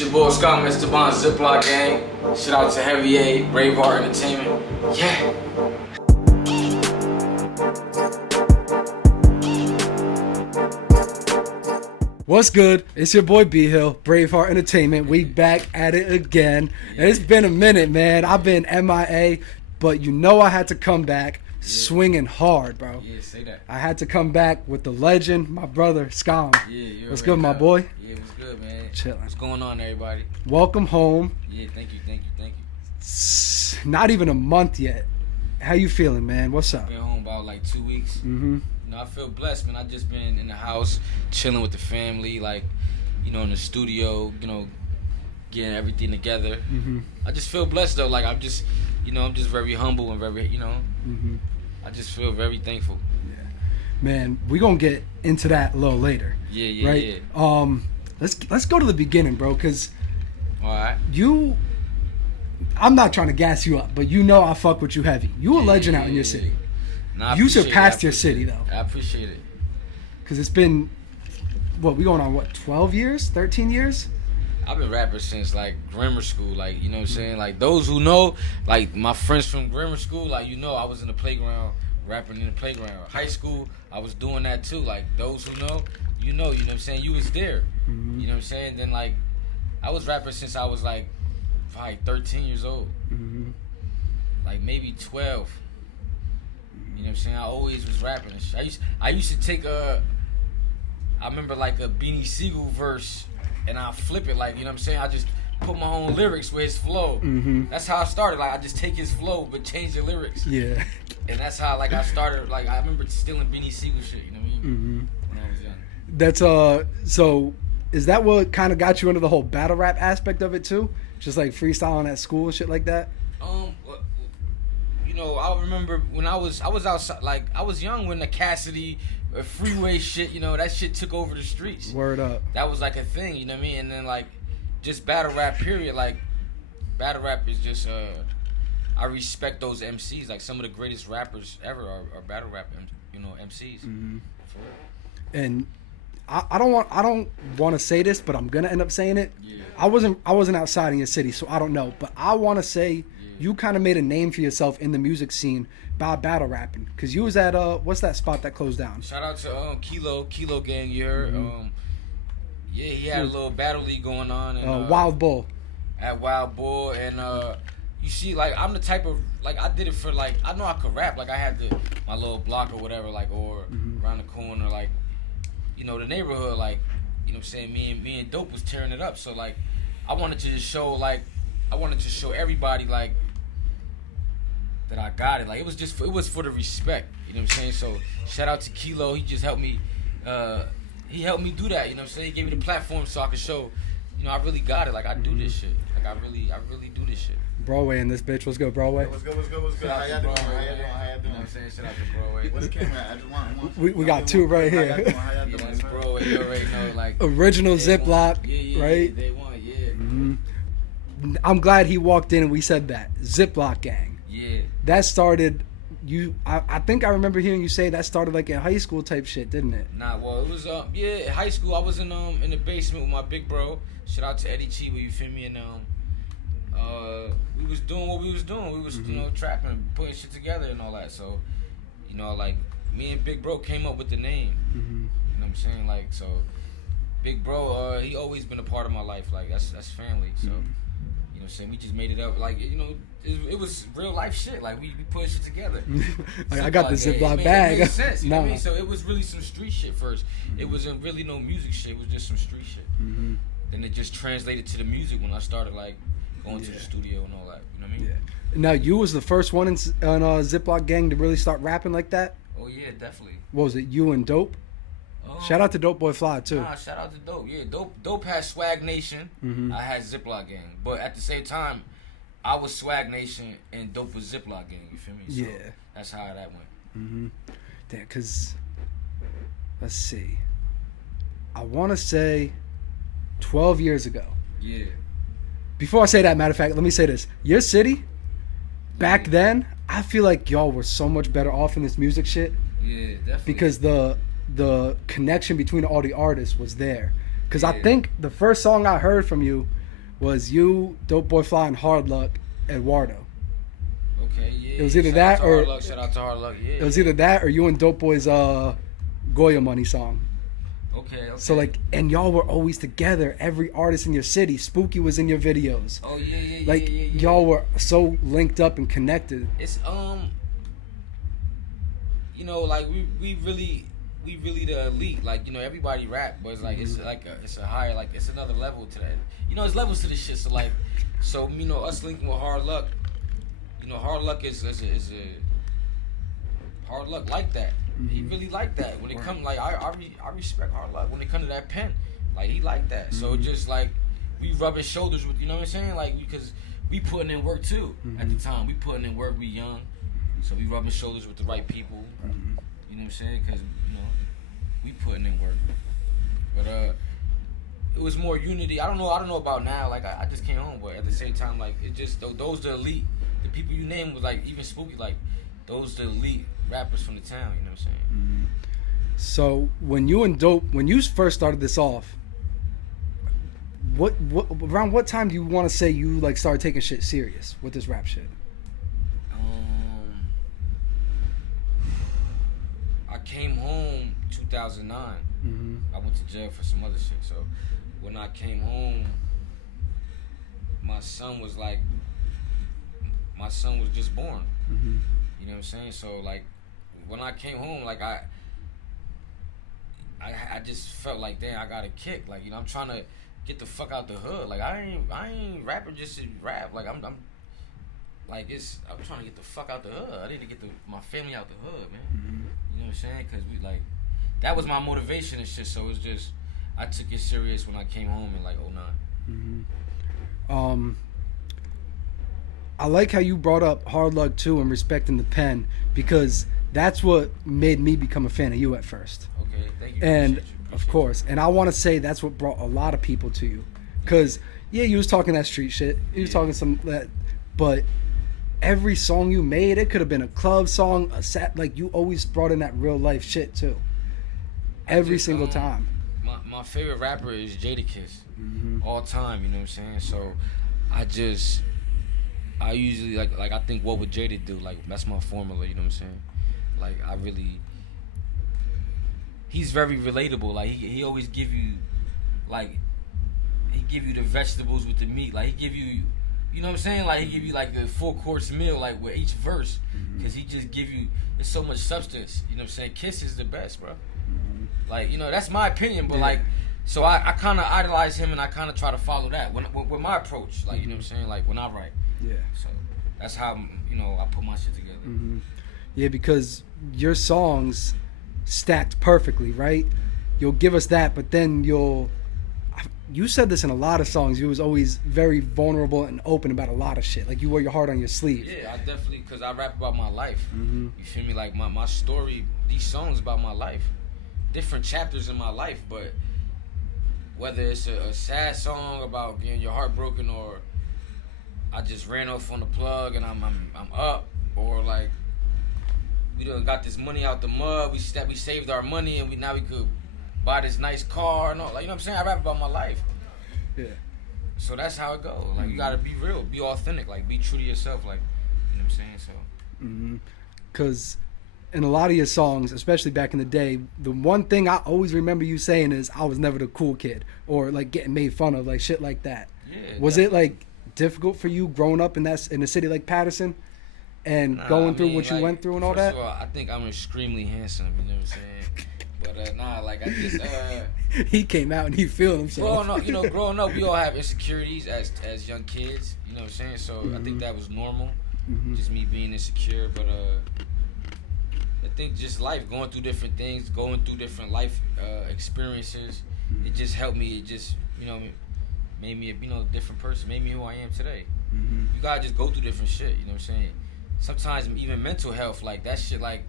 Your boy Oskama Esteban, Ziploc Gang. Shout out to Heavy A, BraveHeartEnt Entertainment. Yeah. What's good? It's your boy B Hill, BraveHeartEnt Entertainment. We back at it again. And it's been a minute, man. I've been MIA, but you know I had to come back swinging hard, bro. Yeah, say that. I had to come back with the legend, my brother, Skam. Yeah, what's good, my boy? Yeah, what's good, man? Chilling. What's going on, everybody? Welcome home. Yeah, thank you. It's not even a month yet. How you feeling, man? What's up? Been home about like 2 weeks. Mm-hmm. You know, I feel blessed, man. I just been in the house, chilling with the family, like, you know, in the studio, you know, getting everything together. Mm-hmm. I just feel blessed, though. Like, I'm just very humble and very, Mm-hmm. I just feel very thankful. Yeah. Man, we're going to get into that a little later. Yeah, right? yeah. Let's go to the beginning, bro, because All right. I'm not trying to gas you up, but you know I fuck with you heavy. You a legend out in your city. Nah, I You appreciate surpassed it. your city, though. I appreciate it. Because it's been, we going on, 12 years? 13 years? I've been rapping since, like, grammar school, like, you know what I'm saying? Like, those who know, like, my friends from grammar school, like, you know, I was in the playground, rapping in the playground. High school, I was doing that, too. Like, those who know, you know what I'm saying? You was there. Mm-hmm. You know what I'm saying? Then, like, I was rapping since I was, like, probably 13 years old. Mm-hmm. Like, maybe 12. You know what I'm saying? I always was rapping and shit. I used to take I remember, like, a Beanie Siegel verse, and I flip it, like, you know what I'm saying? I just put my own lyrics with his flow. Mm-hmm. That's how I started. Like, I just take his flow, but change the lyrics. Yeah. And that's how, like, I started. Like, I remember stealing Beanie Siegel shit, you know what I mean? Mm-hmm. When I was young. That's, so is that what kind of got you into the whole battle rap aspect of it, too? Just, like, freestyling at school and shit like that? You know, I remember when I was outside, like, I was young when the Cassidy freeway shit, you know, that shit took over the streets. Word up. That was like a thing, you know what I mean? And then, like, just battle rap period, like, battle rap is just I respect those MCs. Like, some of the greatest rappers ever are battle rap MCs. Mm-hmm. And I don't want to say this, but I'm gonna end up saying it. Yeah. I wasn't outside in your city, so I don't know, but I want to say you kind of made a name for yourself in the music scene by battle rapping, because you was at what's that spot that closed down? Shout out to Kilo Gang, you heard? Mm-hmm. Yeah, he had a little battle league going on, and Wild Bull. At Wild Bull, and you see, like, I'm the type of, like, I did it for, like, I know I could rap, like, I had my little block or whatever, like, or around the corner, like, you know, the neighborhood, like, you know what I'm saying, me and Dope was tearing it up, so, like, I wanted to just show, like, everybody, like, that I got it. Like, it was for the respect, you know what I'm saying? So shout out to Kilo. He just helped me do that, you know what I'm saying? He gave me the platform so I could show, you know, I really got it. Like, I do this shit. Like, I really do this shit. Broadway in this bitch. What's good, Broadway? What's good? How y'all doing? You know what I'm saying? Shout out to Broadway. What's the camera? I just want We got two right here. How y'all You know, doing? it's Broadway. You already know, like, Original they Ziploc, won. Yeah, right? They won, yeah. Mm-hmm. I'm glad he walked in and we said that. Ziploc Gang. Yeah. That started, I think I remember hearing you say that started like in high school type shit, didn't it? Nah, well, it was high school. I was in the basement with my big bro. Shout out to Eddie Chiba, you feel me? And we was doing what we was doing. We was you know, trapping, putting shit together and all that. So, you know, like, me and Big Bro came up with the name. Mm-hmm. You know what I'm saying? Like, so Big Bro, he always been a part of my life. Like, that's family. So, you know what I'm saying? We just made it up. Like, you know, it was real life shit. Like, we put shit together. Like, I got the Ziploc It bag. made sense, you know what I Nah. mean? So it was really some street shit first. It wasn't really no music shit. It was just some street shit. Mm-hmm. Then it just translated to the music when I started, like, going to the studio and all that. You know what I mean? Yeah. Now, you was the first one on Ziploc Gang to really start rapping like that? Oh, yeah, definitely. What was it, you and Dope? Shout out to Dope Boy Fly, too. Nah, shout out to Dope. Yeah, Dope had Swag Nation. Mm-hmm. I had Ziploc Gang. But at the same time, I was Swag Nation and Dope was Ziploc Gang. You feel me? So Yeah. that's how that went. Mm-hmm. Damn, because, let's see. I want to say 12 years ago. Yeah. Before I say that, matter of fact, let me say this. Your city, back then, I feel like y'all were so much better off in this music shit. Yeah, definitely. Because the connection between all the artists was there. Because I Yeah. think the first song I heard from you was you, Dope Boy Fly, and Hard Luck, Eduardo. Okay, yeah. It was either that or shout out to Hard Luck. Yeah. It was either that or you and Dope Boy's Goya Money song. Okay. So like, and y'all were always together. Every artist in your city, Spooky was in your videos. Oh yeah. Like y'all were so linked up and connected. It's you know, like we really the elite. Like, you know, everybody rap, but it's like it's a higher, like it's another level to that. You know, it's levels to this shit. So like, you know, us linking with Hard Luck. You know, Hard Luck is a Hard Luck like that. He really like that. When it come, like I respect Hard Luck. When it come to that pen, like he like that. So just like we rubbing shoulders with, you know what I'm saying? Like, because we putting in work too. At the time, we putting in work. We young, so we rubbing shoulders with the right people. You know what I'm saying? Because, you know, we putting in work. But it was more unity. I don't know about now. Like I just came home, but at the same time, like it just those the elite. The people you named was like even Spooky. Like those the elite rappers from the town. You know what I'm saying? So when you first started this off, what around what time do you want to say you like started taking shit serious with this rap shit? I came home 2009. I went to jail for some other shit. So when I came home, my son was just born. You know what I'm saying? So like when I came home, like I just felt like, damn, I got a kick. Like, you know, I'm trying to get the fuck out the hood. Like I ain't rapping just to rap. Like I'm trying to get the fuck out the hood. I need to get my family out the hood, man. You know what I'm saying? Because that was my motivation and shit. So it's just, I took it serious when I came home in like 2009. I like how you brought up Hard Luck too and respecting the pen, because that's what made me become a fan of you at first. Okay, thank you. And Appreciate you. of course, and I want to say that's what brought a lot of people to you, because you was talking that street shit, you was talking some that, but every song you made, it could have been a club song, like you always brought in that real life shit too. Every single time. My favorite rapper is Jadakiss, all time. You know what I'm saying? So I usually like I think, what would Jada do? Like that's my formula. You know what I'm saying? Like he's very relatable. Like he always give you, like he give you the vegetables with the meat. Like he give you, you know what I'm saying? Like he give you like the full course meal, like with each verse, because he just give you, there's so much substance. You know what I'm saying? Kiss is the best, bro. Like, you know, that's my opinion, but like, so I kind of idolize him and I kind of try to follow that with my approach. Like, you know what I'm saying? Like when I write. Yeah. So that's how, you know, I put my shit together. Yeah, because your songs stacked perfectly, right? You'll give us that, but then you said this in a lot of songs. You was always very vulnerable and open about a lot of shit. Like you wear your heart on your sleeve. Yeah, I definitely, because I rap about my life. You feel me? Like my story, these songs about my life. Different chapters in my life, but whether it's a sad song about getting your heart broken, or I just ran off on the plug and I'm up, or like we done got this money out the mud, we saved our money and now we could buy this nice car and all, like, you know what I'm saying? I rap about my life. Yeah. So that's how it goes. Like you gotta be real, be authentic, like be true to yourself, like, you know what I'm saying? So. Because in a lot of your songs, especially back in the day, the one thing I always remember you saying is, I was never the cool kid, or like getting made fun of, like shit like that. Yeah. Was it like difficult for you growing up in a city like Paterson and going through what you went through and all that? First of all, I think I'm extremely handsome, you know what I'm saying? But like I just he came out and he feeling himself. Growing up, we all have insecurities as young kids, you know what I'm saying? So I think that was normal, just me being insecure. But I think just life, going through different things, going through different life experiences, it just helped me. It just, you know, made me a different person, made me who I am today. You gotta just go through different shit, you know what I'm saying? Sometimes even mental health, like that shit, like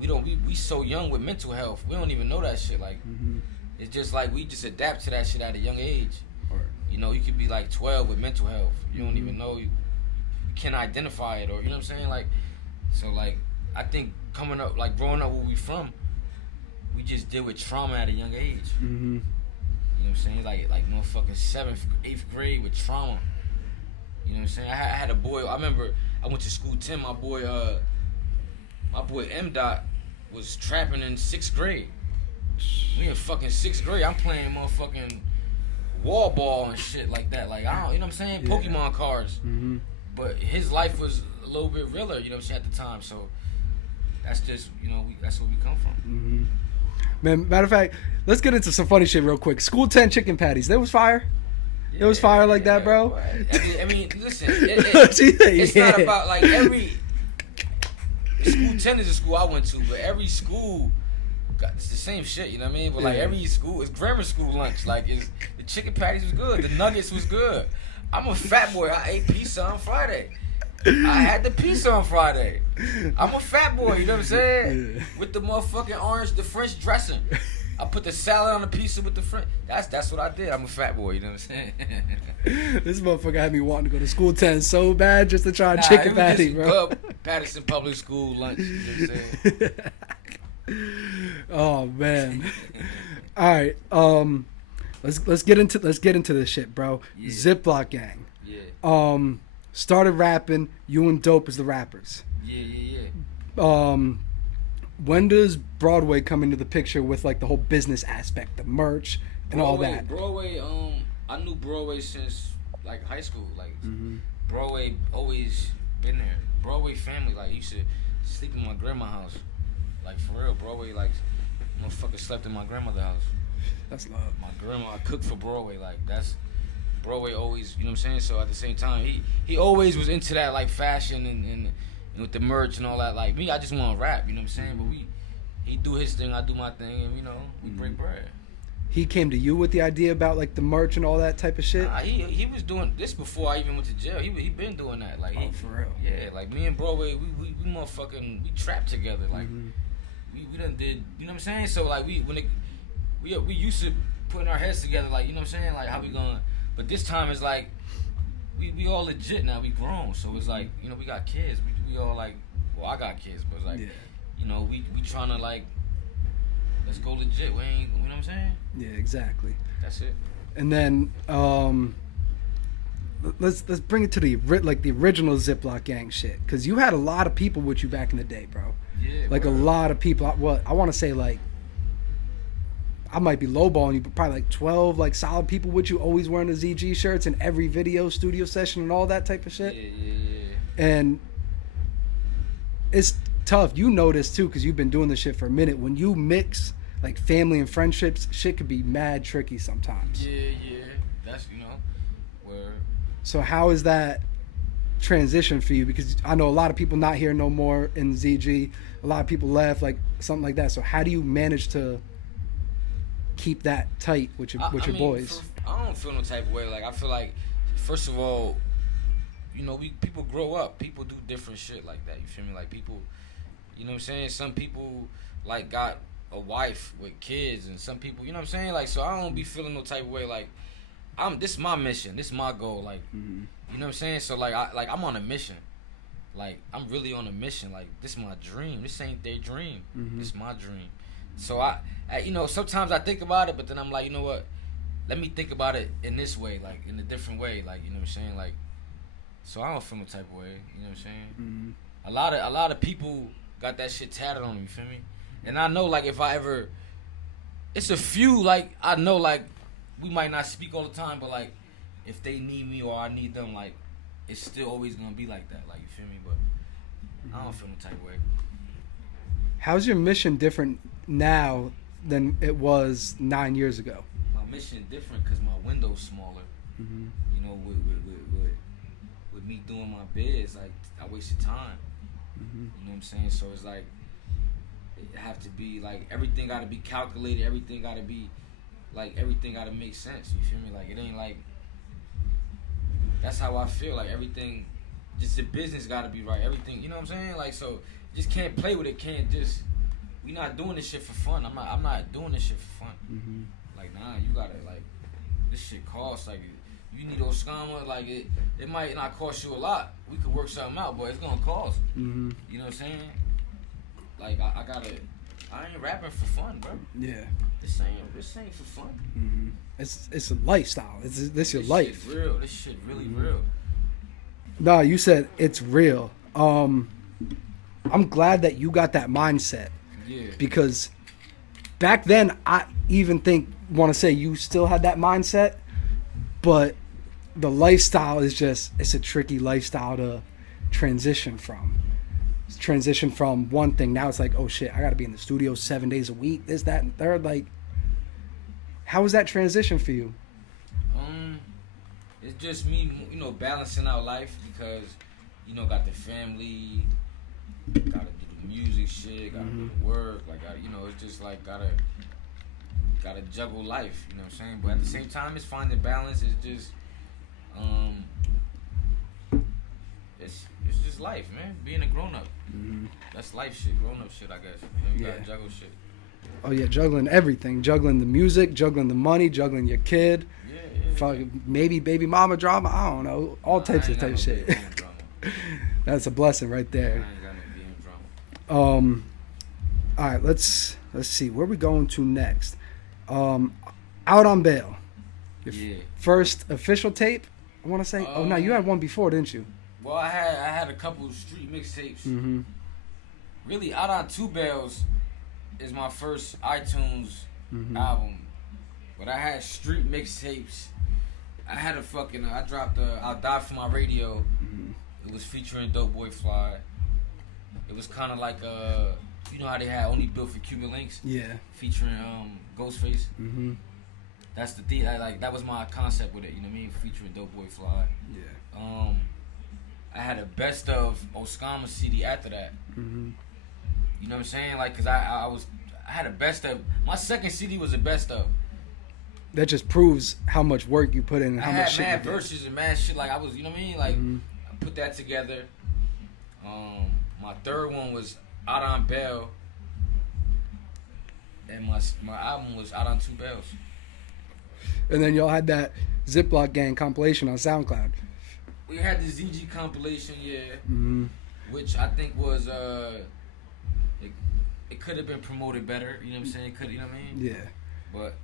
we so young with mental health, we don't even know that shit. Like it's just like we just adapt to that shit at a young age. You know, you could be like 12 with mental health, you don't even know, you can't identify it, or you know what I'm saying? Like, so like I think coming up, like growing up where we from, we just deal with trauma at a young age. You know what I'm saying? Like motherfucking 7th, 8th grade with trauma. You know what I'm saying? I had a boy. I remember I went to school 10. My boy M. Dot was trapping in 6th grade. We in fucking 6th grade. I'm playing motherfucking wall ball and shit like that. Like I don't, you know what I'm saying? Yeah. Pokemon cards. But his life was a little bit realer. You know what I'm saying, at the time. So that's just, you know, that's where we come from. Man, matter of fact, let's get into some funny shit real quick. School 10 chicken patties. That was fire. It was fire like that, bro. I mean, listen. It's not about like every school 10 is a school I went to, but every school. It's the same shit, you know what I mean? But like every school, it's grammar school lunch. Like the chicken patties was good, the nuggets was good. I'm a fat boy. I ate pizza on Friday. I had the pizza on Friday. I'm a fat boy, you know what I'm saying? With the motherfucking orange, the French dressing. I put the salad on the pizza with the French. That's what I did. I'm a fat boy, you know what I'm saying? This motherfucker had me wanting to go to school 10 so bad just to try a chicken patty, bro. Paterson Public School lunch, you know what I'm saying? Oh man. All right. Let's get into this shit, bro. Yeah. Ziploc Gang. Yeah. Started rapping. You and Dope as the rappers. Yeah. When does Broadway come into the picture with like the whole business aspect, the merch and all that? Broadway. I knew Broadway since like high school. Like Broadway always been there. Broadway family. Like used to sleep in my grandma's house. Like for real, Broadway, like motherfucker slept in my grandmother's house. That's love. My grandma cooked for Broadway, like that's Broadway always, you know what I'm saying? So at the same time, he always was into that like fashion and with the merch and all that. Like me, I just want to rap, you know what I'm saying? But he do his thing, I do my thing, and you know, we break bread. He came to you with the idea about like the merch and all that type of shit? Nah, he was doing this before I even went to jail. He been doing that. Like for real? Yeah, like me and Broadway, we motherfucking, we trapped together. Like we done did, you know what I'm saying? So like we used to putting our heads together, like, you know what I'm saying? Like how we going, but this time it's like we all legit now, we grown. So it's like, you know, we got kids. We all like, well, I got kids, but it's like, you know, we trying to like, let's go legit. We ain't, you know what I'm saying? Yeah, exactly. That's it. And then let's bring it to the original Ziploc Gang shit, because you had a lot of people with you back in the day, bro. Yeah. Like a lot of people. I want to say like, I might be lowballing you, but probably like 12 like solid people with you, always wearing the ZG shirts in every video studio session and all that type of shit. Yeah. And it's tough. You know this too, because you've been doing this shit for a minute. When you mix like family and friendships, shit could be mad tricky sometimes. Yeah. That's, you know, where. So how is that transition for you? Because I know a lot of people not here no more in ZG. A lot of people left, like something like that. So how do you manage to keep that tight with your boys? I don't feel no type of way. Like I feel like, first of all, you know, people grow up. People do different shit like that. You feel me? Like people, you know what I'm saying? Some people like got a wife with kids, and some people, you know what I'm saying? Like, so I don't be feeling no type of way. Like this is my mission. This is my goal. Like, you know what I'm saying? So like I'm on a mission. Like I'm really on a mission. Like this is my dream. This ain't their dream. This is my dream. So I, you know, sometimes I think about it, but then I'm like, you know what? Let me think about it in this way, like in a different way, like, you know what I'm saying? Like, so I don't feel no type of way, you know what I'm saying? A lot of people got that shit tatted on them, you feel me? And I know, like, if I ever, it's a few, like, I know, like, we might not speak all the time, but like, if they need me or I need them, like, it's still always gonna be like that, like, you feel me? But I don't feel no type of way. How's your mission different now than it was 9 years ago? My mission different because my window's smaller. You know, with me doing my bids, like I wasted time. You know what I'm saying? So it's like it have to be like everything got to be calculated. Everything got to be like everything got to make sense. You feel me? Like it ain't like that's how I feel. Like everything, just the business got to be right. Everything, you know what I'm saying? Like so, just can't play with it. Can't just. We not doing this shit for fun. I'm not doing this shit for fun. Like nah, you gotta like this shit costs like you need Oskama, like it might not cost you a lot. We could work something out, but it's gonna cost. You know what I'm saying? Like I ain't rapping for fun, bro. Yeah. This ain't for fun. It's a lifestyle. This your life. Shit real. This shit really real. No, you said it's real. I'm glad that you got that mindset. Yeah. Because back then, I even want to say you still had that mindset, but the lifestyle is it's a tricky lifestyle to transition from. Transition from one thing, now it's like, oh shit, I gotta be in the studio 7 days a week, this, that, and third. Like, how was that transition for you? It's just me, balancing out life because, got the family, gotta do the music shit, gotta do the work, like, it's just like, gotta juggle life, you know what I'm saying? But at the same time, it's finding balance. It's just, it's just life, man. Being a grown-up. That's life shit, grown-up shit, I guess. You gotta juggle shit. Oh yeah, juggling everything. Juggling the music, juggling the money, juggling your kid. Maybe baby mama drama. I don't know. All types of shit. That's a blessing right there. I ain't got no damn drama. All right, let's see. Where we going to next? Out on Bail. Your first official tape, I want to say. No, you had one before, didn't you? Well, I had a couple of street mixtapes. Really, Out on Two Bells is my first iTunes album. But I had street mixtapes. I had I dropped I'll Die For My Radio. It was featuring Dope Boy Fly. It was kind of like, you know how they had Only Built For Cuban Links? Yeah. Featuring Ghostface. That's the thing. That was my concept with it, you know what I mean? Featuring Dope Boy Fly. Yeah. I had a best of Oskama CD after that. You know what I'm saying? Like, cause I had a best of. My second CD was a best of. That just proves how much work you put in and how much shit you mad verses and mad shit. Like, I was, you know what I mean? Like, I put that together. My third one was Out on Bail. And my album was Out on Two Bells. And then y'all had that Ziploc Gang compilation on SoundCloud. We had the ZG compilation, which I think was it could have been promoted better. You know what I'm saying? You know what I mean? Yeah. But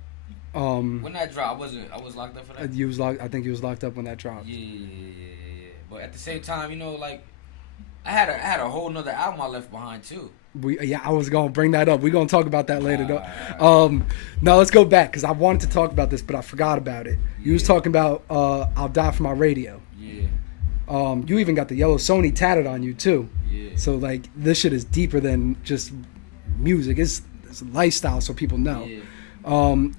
when that dropped, I was locked up for that. I think you was locked up when that dropped. Yeah. But at the same time, like I had a whole nother album I left behind too. I was gonna bring that up. We're gonna talk about that later though. Now let's go back because I wanted to talk about this, but I forgot about it. You was talking about I'll Die For My Radio. Yeah. You even got the yellow Sony tatted on you too. Yeah. So like this shit is deeper than just music. It's a lifestyle, so people know. Yeah.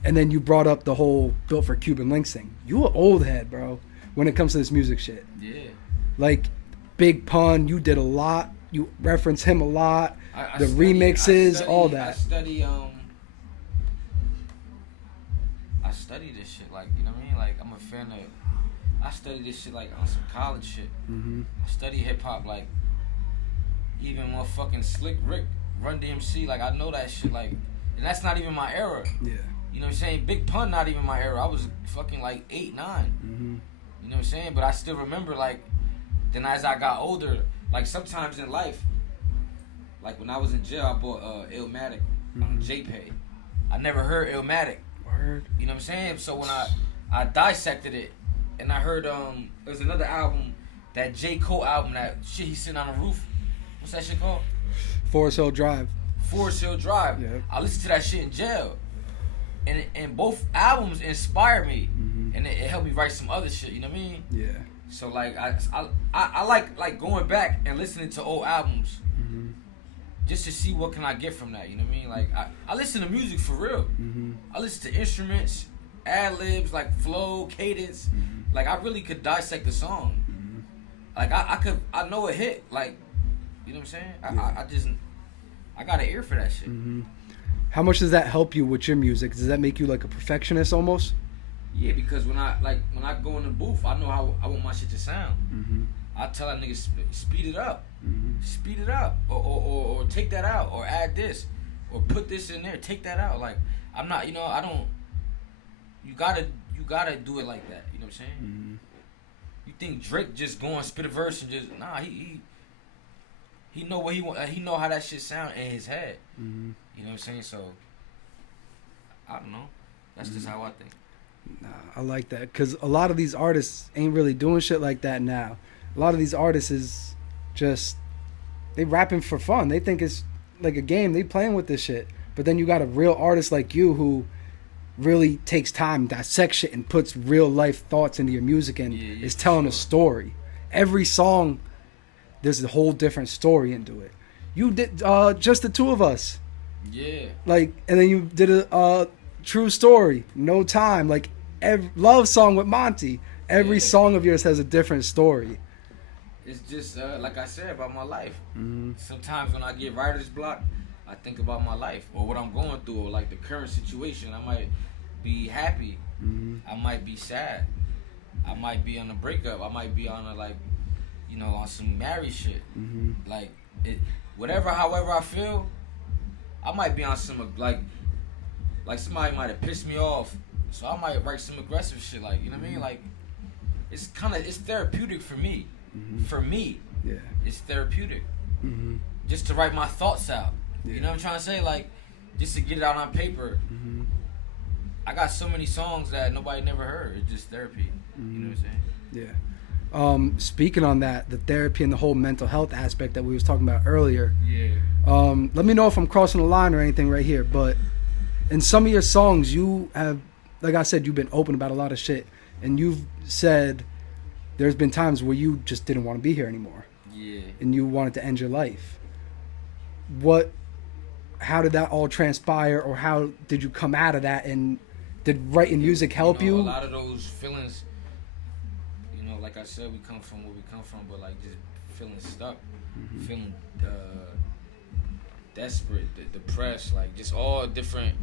And then you brought up the whole Built For Cuban Links thing. You an old head, bro, when it comes to this music shit. Yeah. Like Big Pun, you did a lot. You reference him a lot. The remixes, all that. I study this shit, like, you know what I mean? Like, I'm a fan of. I study this shit like on some college shit. I study hip hop, like, even motherfucking Slick Rick, Run DMC, like, I know that shit, like, and that's not even my era. Yeah. You know what I'm saying? Big Pun, not even my era. I was fucking like 8, 9. You know what I'm saying? But I still remember, like, then as I got older, like, sometimes in life, like, when I was in jail, I bought Illmatic on JPay. I never heard Illmatic. Word. You know what I'm saying? So when I dissected it, and I heard there's another album, that J. Cole album, that shit he's sitting on the roof. What's that shit called? Forest Hill Drive. Forest Hill Drive. Yep. I listened to that shit in jail, and both albums inspired me, and it helped me write some other shit. You know what I mean? Yeah. So like I like going back and listening to old albums, just to see what can I get from that. You know what I mean? Like I listen to music for real. I listen to instruments, ad libs, like flow, cadence. Like I really could dissect the song. Like I know a hit. Like, you know what I'm saying? I got an ear for that shit. How much does that help you with your music? Does that make you like a perfectionist almost? Yeah, because when I go in the booth, I know how I want my shit to sound. I tell that nigga speed it up, or take that out, or add this, or put this in there, take that out. Like I'm not, I don't. You gotta do it like that. You know what I'm saying? You think Drake just go and spit a verse and just he know what he want. He know how that shit sound in his head. You know what I'm saying? So I don't know. That's just how I think. Nah, I like that because a lot of these artists ain't really doing shit like that now. A lot of these artists is just they rapping for fun. They think it's like a game. They playing with this shit. But then you got a real artist like you who really takes time, dissects shit, and puts real life thoughts into your music and is telling a story. Every song, there's a whole different story into it. You did Just the Two of Us. Yeah. Like, and then you did a True Story, No Time, like love song with Monty. Every song of yours has a different story. It's just like I said about my life. Sometimes when I get writer's block, I think about my life or what I'm going through or like the current situation. I might be happy. I might be sad. I might be on a breakup. I might be on a on some married shit. Like it, however I feel, I might be on some like somebody might have pissed me off, so I might write some aggressive shit. Like, you know what I mean? Like it's therapeutic for me. For me, it's therapeutic. Just to write my thoughts out. You know what I'm trying to say? Like, just to get it out on paper. I got so many songs that nobody never heard. It's just therapy. You know what I'm saying? Yeah. Speaking on that, the therapy and the whole mental health aspect that we was talking about earlier. Let me know if I'm crossing the line or anything right here. But in some of your songs, you have, like I said, you've been open about a lot of shit. And you've said there's been times where you just didn't want to be here anymore. Yeah. And you wanted to end your life. How did that all transpire, or how did you come out of that, and did writing music help you? A lot of those feelings, like I said, we come from where we come from, but like just feeling stuck, feeling desperate, depressed, like just all different,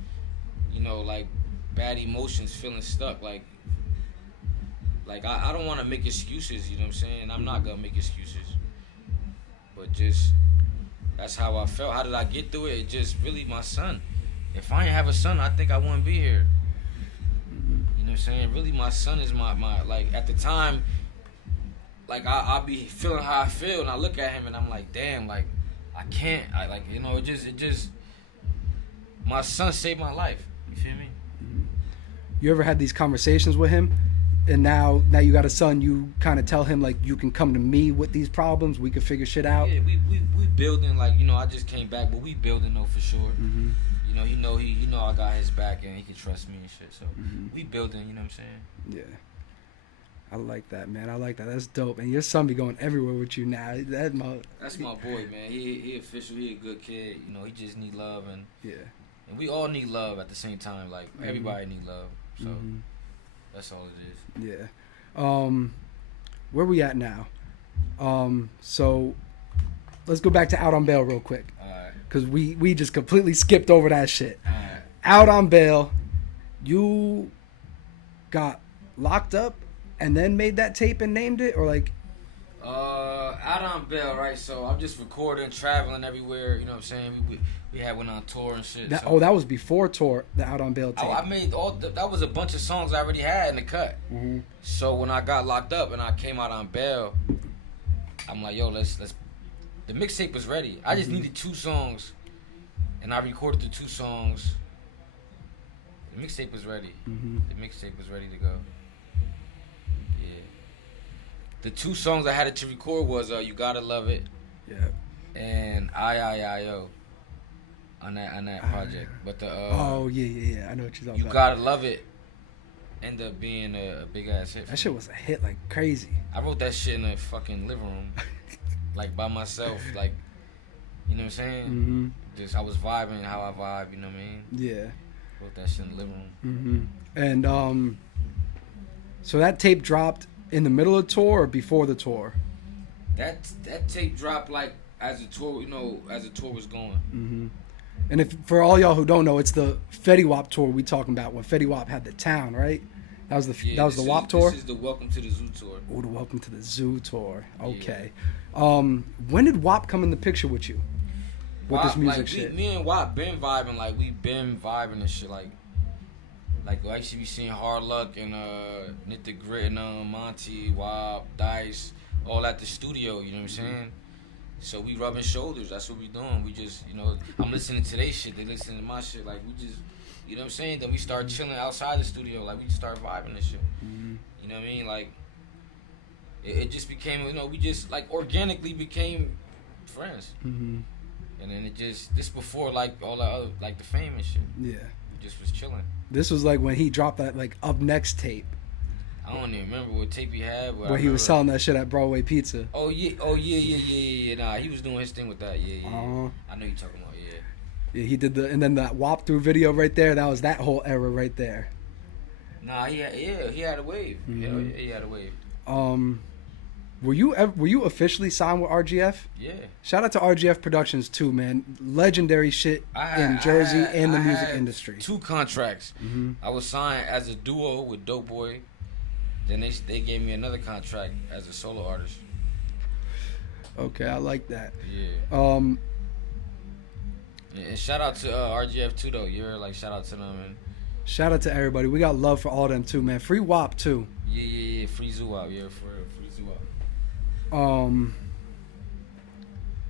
like bad emotions, feeling stuck, like I don't want to make excuses, you know what I'm saying? I'm not gonna make excuses, but just that's how I felt. How did I get through it? It just really my son. If I didn't have a son, I think I wouldn't be here. You know what I'm saying? Really, my son is my like at the time, like I'll be feeling how I feel, and I look at him and I'm like, damn, like I can't. It just my son saved my life. You feel me? You ever had these conversations with him? And now you got a son, you kind of tell him, like, you can come to me with these problems, we can figure shit out. Yeah, we building, like, I just came back, but we building though for sure. He know I got his back and he can trust me and shit. So we building, you know what I'm saying? Yeah. I like that, man. I like that. That's dope. And your son be going everywhere with you now. That's my boy, man. He official. He a good kid. He just need love and we all need love at the same time. Like everybody need love. So. That's all it is. Yeah. Where we at now? So let's go back to Out on Bail real quick. Alright. Because we just completely skipped over that shit. Alright. Out on Bail, you got locked up and then made that tape and named it? Or like... Out on Bail, right? So I'm just recording, traveling everywhere, you know what I'm saying? We had went on tour and shit. That was before tour, the Out on Bail tape. I made that was a bunch of songs I already had in the cut. So when I got locked up and I came out on bail, I'm like, yo, let's the mixtape was ready. I just needed 2 songs, and I recorded the 2 songs. The mixtape was ready. The mixtape was ready to go. Yeah. The 2 songs I had to record was You Gotta Love It. Yeah. And I-O. On that project, but the yeah, I know what you're talking about. You Gotta Love It ended up being a big ass hit. That shit was a hit like crazy. I wrote that shit in the fucking living room, like by myself, like, you know what I'm saying? Just I was vibing how I vibe, you know what I mean? Yeah. Wrote that shit in the living room. And so that tape dropped in the middle of the tour or before the tour? That tape dropped like as the tour, as the tour was going. And if for all y'all who don't know, it's the Fetty Wap tour we talking about when Fetty Wap had the town, right? That was the WAP tour. This is the Welcome to the Zoo tour. Oh, the Welcome to the Zoo tour. Okay. Yeah. When did WAP come in the picture with you? With WAP, this music like, shit. Me and WAP been vibing, like we been vibing and shit, like I used to be seeing Hard Luck and Knit the Grit and Monty, WAP, Dice, all at the studio. You know what I'm saying? So we rubbing shoulders. That's what we doing. We just, I'm listening to their shit. They listening to my shit. Like, we just You know what I'm saying? Then we start chilling outside the studio, like we just start vibing and shit. You know what I mean? Like it just became, you know, we just like organically became friends. And then it just before like all that other like the fame and shit. Yeah. We just was chilling. This was like when he dropped that like Up Next tape. I don't even remember what tape he had. Where he was selling that shit at Broadway Pizza. Oh yeah. Nah, he was doing his thing with that. Yeah. I know you talking about. Yeah, he did and then that Wop Through video right there. That was that whole era right there. Nah, he had a wave. Yeah, he had a wave. Were you officially signed with RGF? Yeah. Shout out to RGF Productions too, man. Legendary shit in Jersey and the music industry. 2 contracts. I was signed as a duo with Dope Boy. Then they gave me another contract as a solo artist. Okay, I like that. Yeah. And shout out to RGF too, though. You're like shout out to them and shout out to everybody. We got love for all them too, man. Free WAP too. Yeah. Free Zoo out, yeah, for real. Free Zoo out.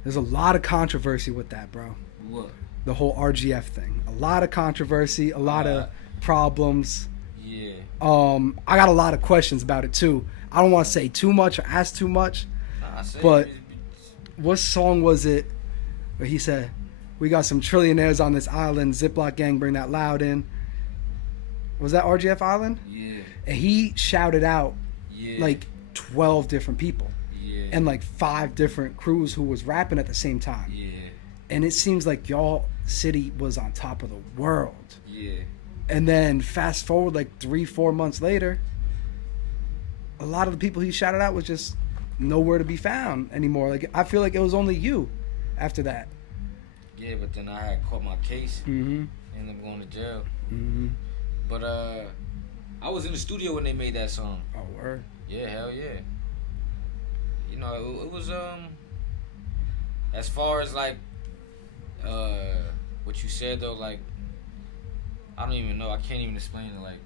There's a lot of controversy with that, bro. What? The whole RGF thing. A lot of controversy. A lot of problems. Yeah. I got a lot of questions about it too. I don't want to say too much or ask too much. But what song was it where he said, "We got some trillionaires on this island. Ziploc Gang, bring that loud in." Was that RGF Island? Yeah. And he shouted out like 12 different people. Yeah. And like 5 different crews who was rapping at the same time. Yeah. And it seems like y'all city was on top of the world. Yeah. And then fast forward like 3-4 months later, a lot of the people he shouted out was just nowhere to be found anymore. Like I feel like it was only you after that. Yeah, but then I had caught my case. Ended up going to jail. But I was in the studio when they made that song. Oh, word. Yeah, hell yeah. You know, it was as far as like what you said though, like I don't even know. I can't even explain it. Like,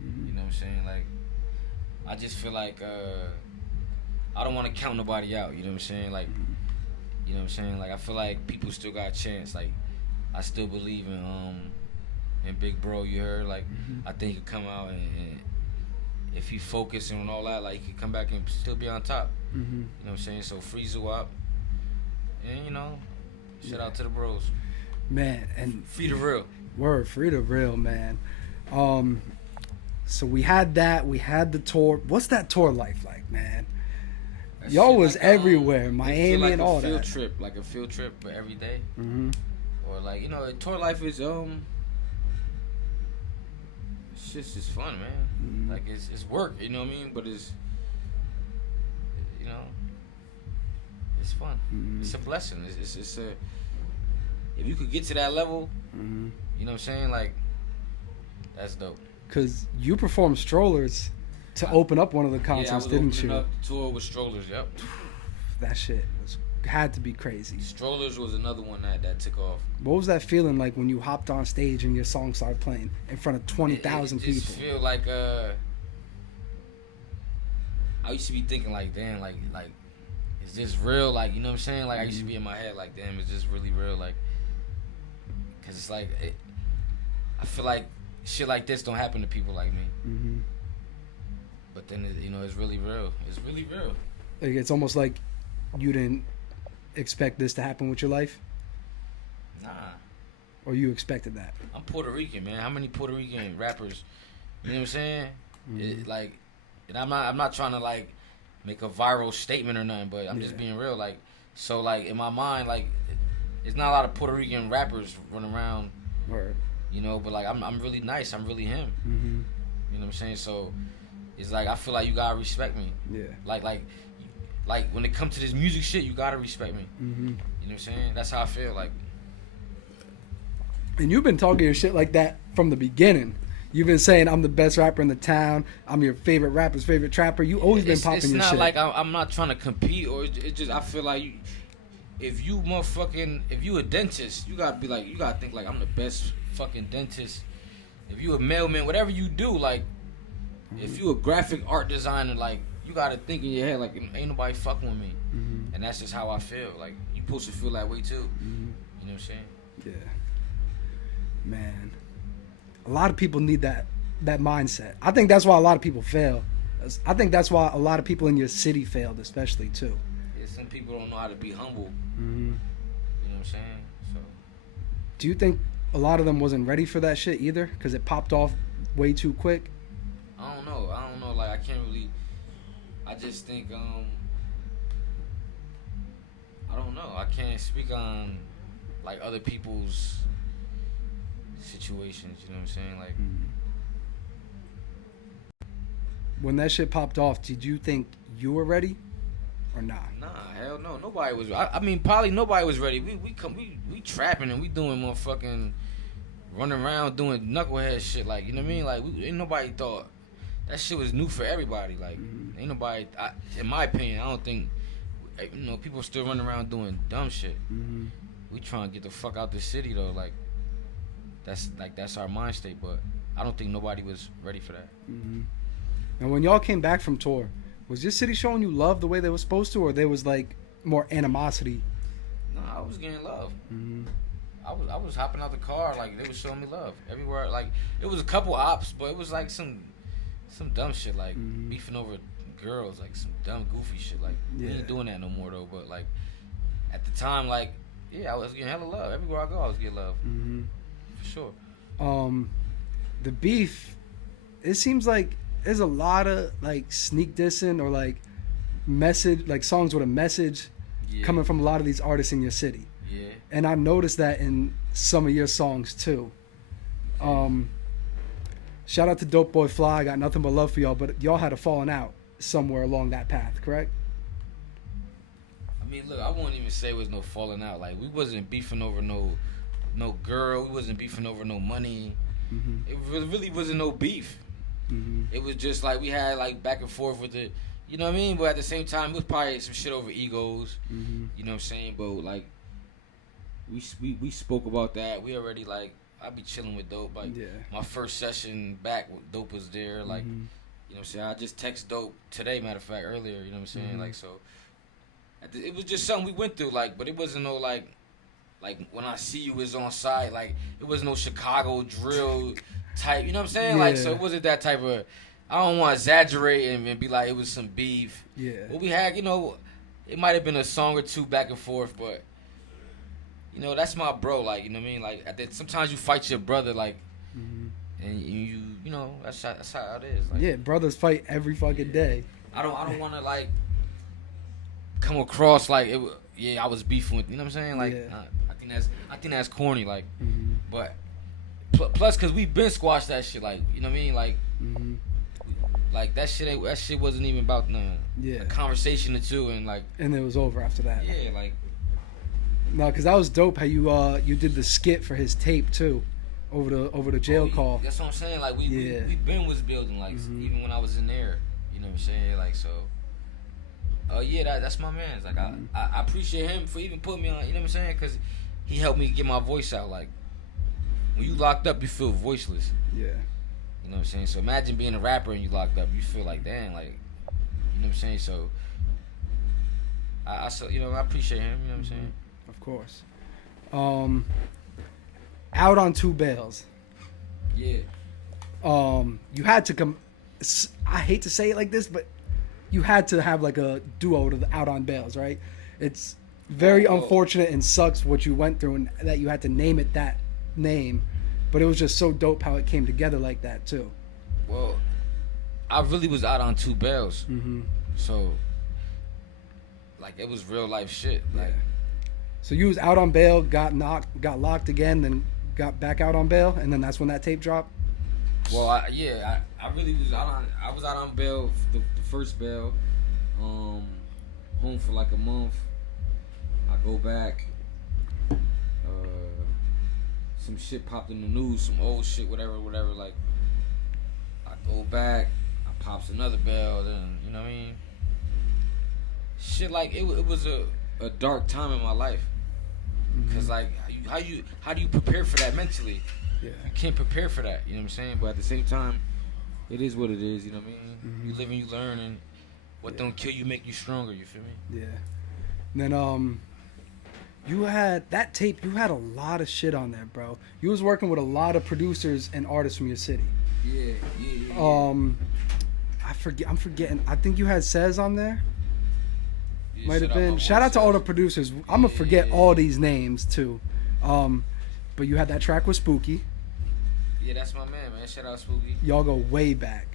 you know what I'm saying? Like, I just feel like I don't want to count nobody out. You know what I'm saying? Like, you know what I'm saying? Like, I feel like people still got a chance. Like, I still believe in Big Bro. You heard? Like, I think he could come out and if he focusing on all that, like, he could come back and still be on top. You know what I'm saying? So free Zoo up, and you know, shout out to the bros. Man, and Free the real. Word, free the real, man. So we had that. We had the tour. What's that tour life like, man? Y'all was like, everywhere, Miami like and all that. Like a field trip for every day. Or like, you know, tour life is it's just fun, man. Like it's work, you know what I mean? But it's, you know, it's fun. It's a blessing. It's a, if you could get to that level, you know what I'm saying? Like, that's dope. Cause you performed Strollers to open up one of the concerts, didn't you? Up the tour with Strollers, yep. That shit had to be crazy. Strollers was another one that took off. What was that feeling like when you hopped on stage and your song started playing in front of 20,000 people? It just feel like I used to be thinking like, damn, like is this real? Like, you know what I'm saying? Like I used to be in my head like, damn, is this really real? Like, cause it's like I feel like shit like this don't happen to people like me. But then you know, it's really real. It's really real. Like it's almost like you didn't expect this to happen with your life? Nah. Or you expected that? I'm Puerto Rican, man. How many Puerto Rican rappers? You know what I'm saying? Like, and I'm not trying to like make a viral statement or nothing, but I'm just being real. Like, so like in my mind, like, there's not a lot of Puerto Rican rappers running around. Word. You know, but like I'm really nice. I'm really him. You know what I'm saying? So it's like I feel like you gotta respect me. Yeah. Like when it comes to this music shit, you gotta respect me. You know what I'm saying? That's how I feel. Like, and you've been talking your shit like that from the beginning. You've been saying I'm the best rapper in the town. I'm your favorite rapper's favorite trapper. You always been popping your shit. It's not like I'm not trying to compete, or it's just I feel like if you a dentist, you gotta think like I'm the best fucking dentist. If you a mailman, whatever you do, like if you a graphic art designer, like you gotta think in your head like ain't nobody fucking with me, and that's just how I feel. Like you supposed to feel that way too. You know what I'm saying? Yeah. Man. a lot of people need that mindset. I think that's why a lot of people fail. I think that's why a lot of people in your city failed, especially too. Yeah, some people don't know how to be humble. Mm-hmm. You know what I'm saying? So. Do you think a lot of them wasn't ready for that shit either? Because it popped off way too quick? I don't know. Like, I can't really. I just think, I don't know. I can't speak on, like, other people's situations. You know what I'm saying? Like. When that shit popped off, did you think you were ready or not? Nah, hell no. Nobody was. I mean, probably nobody was ready. We trapping and we doing motherfucking running around doing knucklehead shit. Like, you know what I mean? Like, ain't nobody thought that shit was new for everybody. Like, ain't nobody. In my opinion, I don't think. People still running around doing dumb shit. We trying to get the fuck out the city though. Like, that's our mind state. But I don't think nobody was ready for that. And when y'all came back from tour, was your city showing you love the way they were supposed to, or there was like more animosity? No, I was getting love. I was hopping out the car, like they was showing me love everywhere. Like, it was a couple ops, but it was like some dumb shit, like beefing over girls, like some dumb goofy shit. Like, we ain't doing that no more though. But like at the time, like, yeah, I was getting hella love everywhere I go. I was getting love for sure. The beef, it seems like there's a lot of like sneak dissing or like message, like songs with a message coming from a lot of these artists in your city. Yeah. And I noticed that in some of your songs too. Shout out to Dope Boy Fly. I got nothing but love for y'all, but y'all had a falling out somewhere along that path, correct? I mean, look, I won't even say it was no falling out. Like, we wasn't beefing over no girl. We wasn't beefing over no money. It really wasn't no beef. It was just like we had like back and forth with it, you know what I mean? But at the same time, it was probably some shit over egos, you know what I'm saying? But like, we spoke about that. We already like, I be chilling with Dope. Like, my first session back, Dope was there. Like, you know what I'm saying? I just text Dope today, matter of fact, earlier. You know what I'm saying? Like, so it was just something we went through. Like, but it wasn't no like when I see you is on site. Like, it was no Chicago drill type, you know what I'm saying? Like, so it wasn't that type of. I don't want to exaggerate and be like it was some beef. But we had, you know, it might have been a song or two back and forth, but you know, that's my bro. Like, you know what I mean? Like, sometimes you fight your brother, like, and you know, that's how it is. Like, brothers fight every fucking day. I don't want to like come across like it. I was beefing with, you know what I'm saying? Like, I think that's corny. Like, but. Plus, cause we been squashed that shit, like, you know what I mean, like, like that shit wasn't even about a conversation or two, and like, and it was over after that. Yeah, like, no, cause that was dope how you did the skit for his tape too, over the jail call. That's what I'm saying. Like, we been was building, like, even when I was in there, you know what I'm saying, like, so. That's my man. Like, I appreciate him for even putting me on, you know what I'm saying, cause he helped me get my voice out, like. When you locked up, you feel voiceless. Yeah. You know what I'm saying? So imagine being a rapper and you locked up. You feel like, damn, like, you know what I'm saying? So, I appreciate him. You know what I'm saying? Of course. Out on 2 bails. Yeah. You had to come. I hate to say it like this, but you had to have like a duo to the Out on Bails, right? It's very unfortunate and sucks what you went through and that you had to name it that name, but it was just so dope how it came together like that too. Well, I really was out on 2 bails, so like it was real life shit. Like, so you was out on bail, got locked again, then got back out on bail, and then that's when that tape dropped. Well, I really was out on. I was out on bail, the first bail, home for like a month. I go back. Some shit popped in the news, some old shit, whatever. Like, I go back, I pops another bail, then, you know what I mean? Shit, like, it was a dark time in my life. Cause like, how do you prepare for that mentally? You can't prepare for that, you know what I'm saying? But at the same time, it is what it is, you know what I mean? You live and you learn, and what don't kill you make you stronger, you feel me? Yeah. And then, You had that tape. You had a lot of shit on there, bro. You was working with a lot of producers and artists from your city. Yeah. I'm forgetting. I think you had Sez on there. Yeah, Might have been. Shout out to all the producers. I'm gonna forget all these names too. But you had that track with Spooky. Yeah, that's my man. Shout out Spooky. Y'all go way back.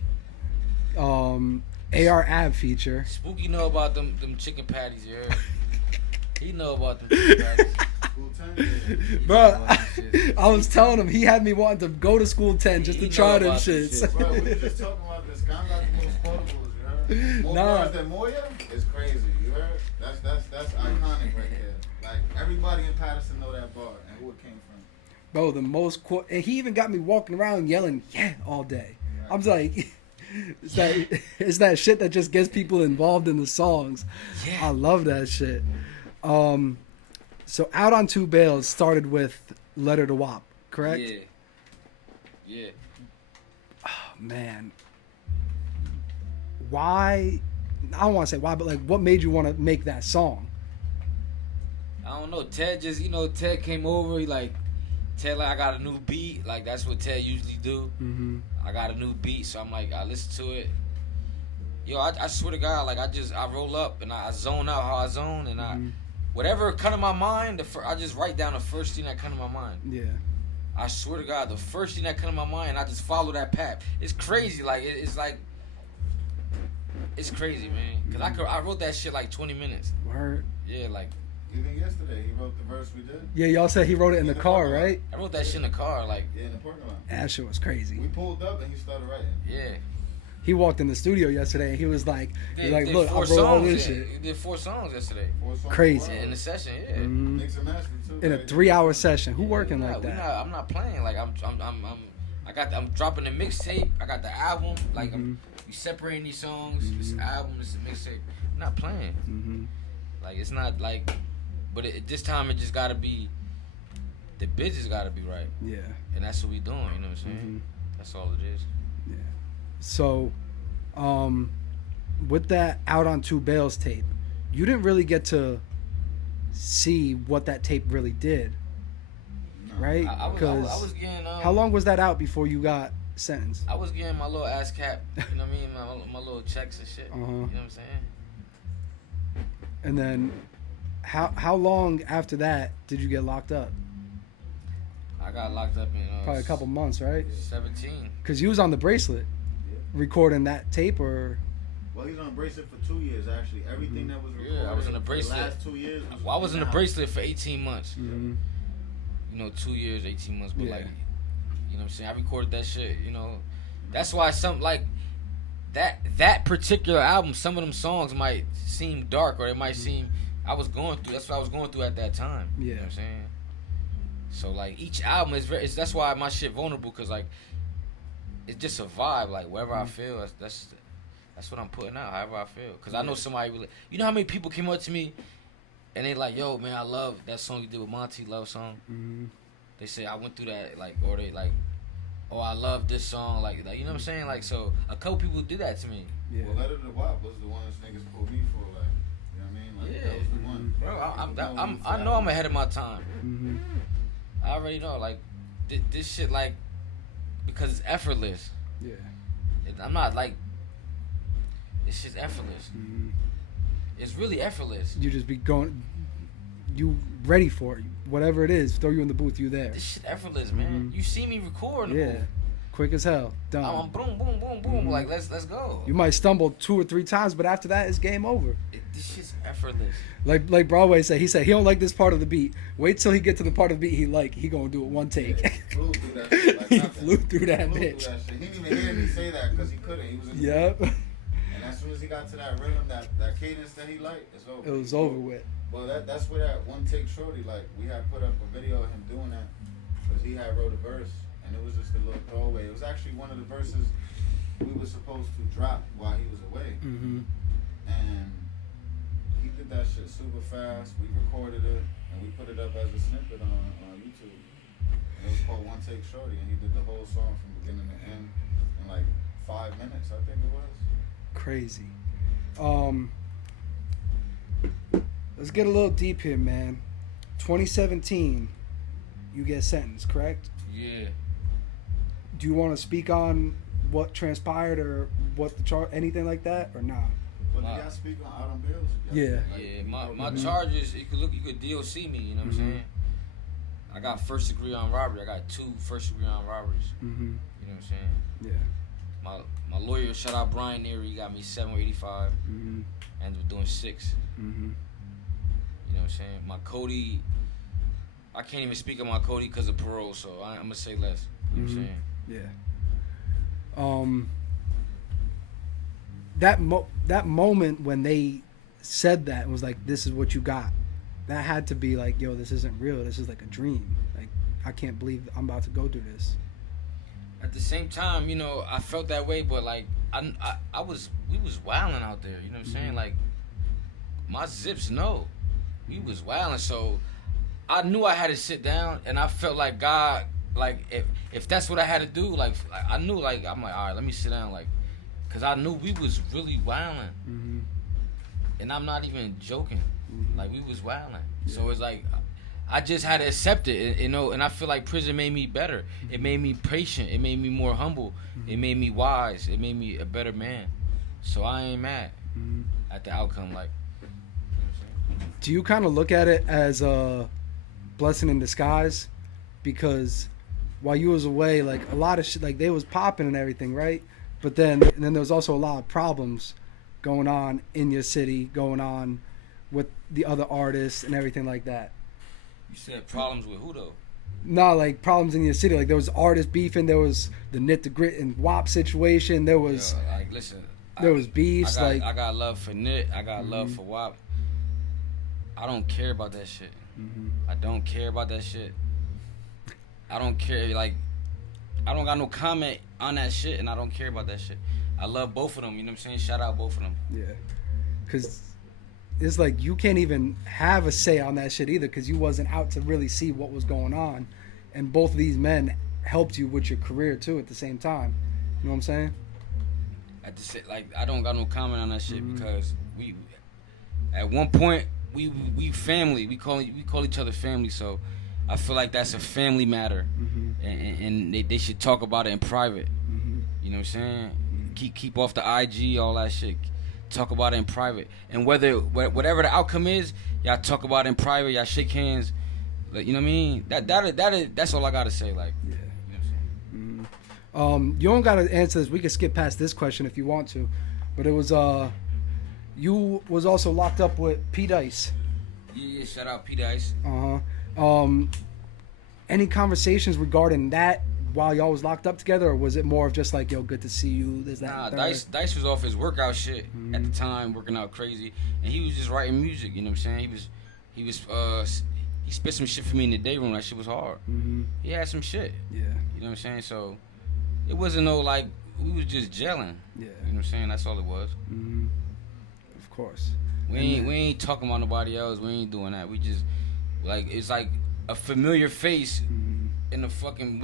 AR Ab feature. Spooky know about them chicken patties, you heard? He know about them chicken patties. Bro, I was telling him he had me wanting to go to School 10 just to try them shits. Bro, we were just talking about this. Scam got the most portables, you heard? More bars than Moya is crazy, you heard? That's iconic right there. Like, everybody in Paterson know that bar and who it came from. Bro, the most and he even got me walking around yelling "yeah" all day. Right. I'm like, it's that shit that just gets people involved in the songs. Yeah. I love that shit. So Out on Two Bales started with Letter to WAP, correct? Yeah. Oh man, why? I don't want to say why, but like, what made you want to make that song? I don't know. Ted just, Ted came over. Ted, I got a new beat. Like, that's what Ted usually do. Mm-hmm. I got a new beat, so I'm like, I listen to it. Yo, I swear to God, like, I roll up and I zone out how I zone, and whatever come to my mind, I just write down the first thing that come to my mind. Yeah. I swear to God, the first thing that come to my mind, I just follow that path. It's crazy, like, it's crazy, man. Cause I wrote that shit like 20 minutes. Word. Yeah, like. Even yesterday, he wrote the verse we did. Yeah, y'all said he wrote it in the car, right? I wrote that shit in the car, like. Yeah, in the parking lot. That shit was crazy. We pulled up and he started writing. Yeah. He walked in the studio yesterday and he was like, look, I wrote songs, all this shit. He did 4 songs yesterday. 4 songs Crazy. In the session, yeah. Mm-hmm. Mix and master too. In a 3-hour session. Who working like that? I'm not playing. Like I'm dropping the mixtape. I got the album. Like we separating these songs. This album, this is a mixtape. I'm not playing. Mm-hmm. Like it's not like, but this time it just gotta be. The business gotta be right. Yeah. And that's what we doing. You know what I'm saying? Mm-hmm. That's all it is. Yeah. So, with that Out on Two Bales tape, you didn't really get to see what that tape really did, right? Because I was getting. How long was that out before you got sentenced? I was getting my little ass cap. You know what I mean? My little checks and shit. You know what I'm saying? And then, how long after that did you get locked up? I got locked up in probably a couple months, right? 17. Because you was on the bracelet, recording that tape, or. Well, he was on the bracelet for 2 years actually. Everything that was recorded. Yeah, I was in the bracelet. The last 2 years. I was in the bracelet for 18 months. Mm-hmm. 2 years, 18 months, but like, you know what I'm saying? I recorded that shit. That's why some like that particular album. Some of them songs might seem dark, or it might seem I was going through. That's what I was going through at that time. Yeah, you know what I'm saying. So like each album is that's why my shit vulnerable, cause like it's just a vibe. Like wherever I feel, that's what I'm putting out. However I feel, cause I know somebody really. You know how many people came up to me, and they like, yo man, I love that song you did with Monty, love song. Mm-hmm. They say I went through that, like, or they like, oh I love this song, like you know what I'm saying, like so a couple people did that to me. Yeah. Well, Letter to WAP was the one that niggas pulled me for, like, you know what I mean? Like that was the one. Bro, I know I'm ahead of my time. Mm-hmm. I already know, like, this shit, like, because it's effortless. Yeah. I'm not, like, this shit's effortless. Mm-hmm. It's really effortless. You just be going, you ready for it. Whatever it is, throw you in the booth, you there. This shit effortless, man. Mm-hmm. You see me record in the booth. Quick as hell. Done. I'm boom, boom, boom, boom. Mm-hmm. Like, let's go. You might stumble 2 or 3 times, but after that, it's game over. This shit's effortless. Like Broadway said, he don't like this part of the beat. Wait till he get to the part of the beat he gonna do it one take. Yeah, he flew through that shit like he flew through that bitch. He didn't even hear me say that because he couldn't. He was in Yep. And as soon as he got to that rhythm, that cadence that he liked, it's over. It was over with. Well, that's where that one take shorty, like, we had put up a video of him doing that because he had wrote a verse and it was just a little throwaway. It was actually one of the verses we were supposed to drop while he was away. Mm-hmm. And he did that shit super fast. We recorded it and we put it up as a snippet on YouTube. And it was called One Take Shorty, and he did the whole song from beginning to end in like 5 minutes, I think it was. Crazy. Let's get a little deep here, man. 2017, you get sentenced, correct? Yeah. Do you want to speak on what transpired or what the anything like that, or nah? What did y'all speak on out on bills? Yeah. Yeah, my charges, you could DOC me, you know what I'm saying? I got first degree on robbery. I got 2 first degree on robberies. You know what I'm saying? Yeah. My lawyer, shout out Brian Neary, got me 785. Ended up doing 6. You know what I'm saying? My Cody, I can't even speak on my Cody because of parole, so I'm gonna say less. You know what I'm saying? Yeah. That moment when they said that and was like, "This is what you got," that had to be like, "Yo, this isn't real. This is like a dream. Like, I can't believe I'm about to go through this." At the same time, you know, I felt that way, but like we was wilding out there. You know what I'm saying? Like, my zips know we was wilding, so I knew I had to sit down, and I felt like God, like if that's what I had to do, like I knew, like I'm like, all right, let me sit down, like, cause I knew we was really wilding, and I'm not even joking, like we was wilding. So it's like I just had to accept it, you know, and I feel like prison made me better. It made me patient. It made me more humble. It made me wise. It made me a better man. So I ain't mad at the outcome. Like, you know what I'm saying? Do you kind of look at it as a blessing in disguise? Because while you was away, like a lot of shit, like they was popping and everything, right? But then there was also a lot of problems going on in your city, going on with the other artists and everything like that. You said problems with who though? No, like problems in your city. Like there was artists beefing. There was the Knit the Grit and WAP situation. There was like listen. There was beefs. I got love for Knit. I got love for WAP. I don't care about that shit. I don't care about that shit. I don't care. Like, I don't got no comment on that shit, and I don't care about that shit. I love both of them. You know what I'm saying? Shout out both of them. Yeah, because it's like you can't even have a say on that shit either, because you wasn't out to really see what was going on, and both of these men helped you with your career too at the same time. You know what I'm saying? Like, I don't got no comment on that shit because we at one point we family. We call each other family. So I feel like that's a family matter, and they should talk about it in private. You know what I'm saying? Keep off the IG, all that shit. Talk about it in private, and whatever the outcome is, y'all talk about it in private. Y'all shake hands. Like, you know what I mean? That's all I gotta say. Like, yeah. You know what I'm saying? You don't gotta answer this. We can skip past this question if you want to, but it was you was also locked up with P Dice. Yeah. Shout out P Dice. Any conversations regarding that while y'all was locked up together, or was it more of just like, yo, good to see you? There's that. Nah, Dice was off his workout shit at the time, working out crazy, and he was just writing music. You know what I'm saying? He spit some shit for me in the day room. That shit was hard. He had some shit. Yeah. You know what I'm saying? So it wasn't no like we was just gelling. Yeah. You know what I'm saying? That's all it was. Of course. We ain't talking about nobody else. We ain't doing that. We just like, it's like a familiar face in the fucking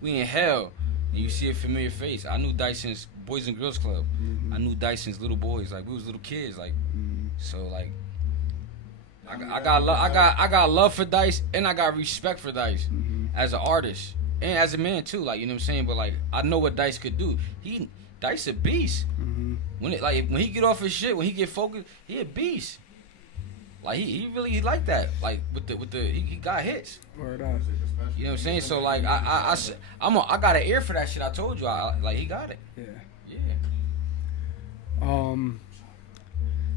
we in hell, and you see a familiar face. I knew Dice since Boys and Girls Club. I knew Dice since little boys. Like, we was little kids. Like, so like, I got love for Dice, and I got respect for Dice as an artist and as a man too. Like, you know what I'm saying? But like, I know what Dice could do. Dice a beast. When he get off his shit, when he get focused, he a beast. Like, he really like that. Like, he got hits. Word up. You know what I'm saying? So like, I got an ear for that shit. I told you, like, he got it. Yeah.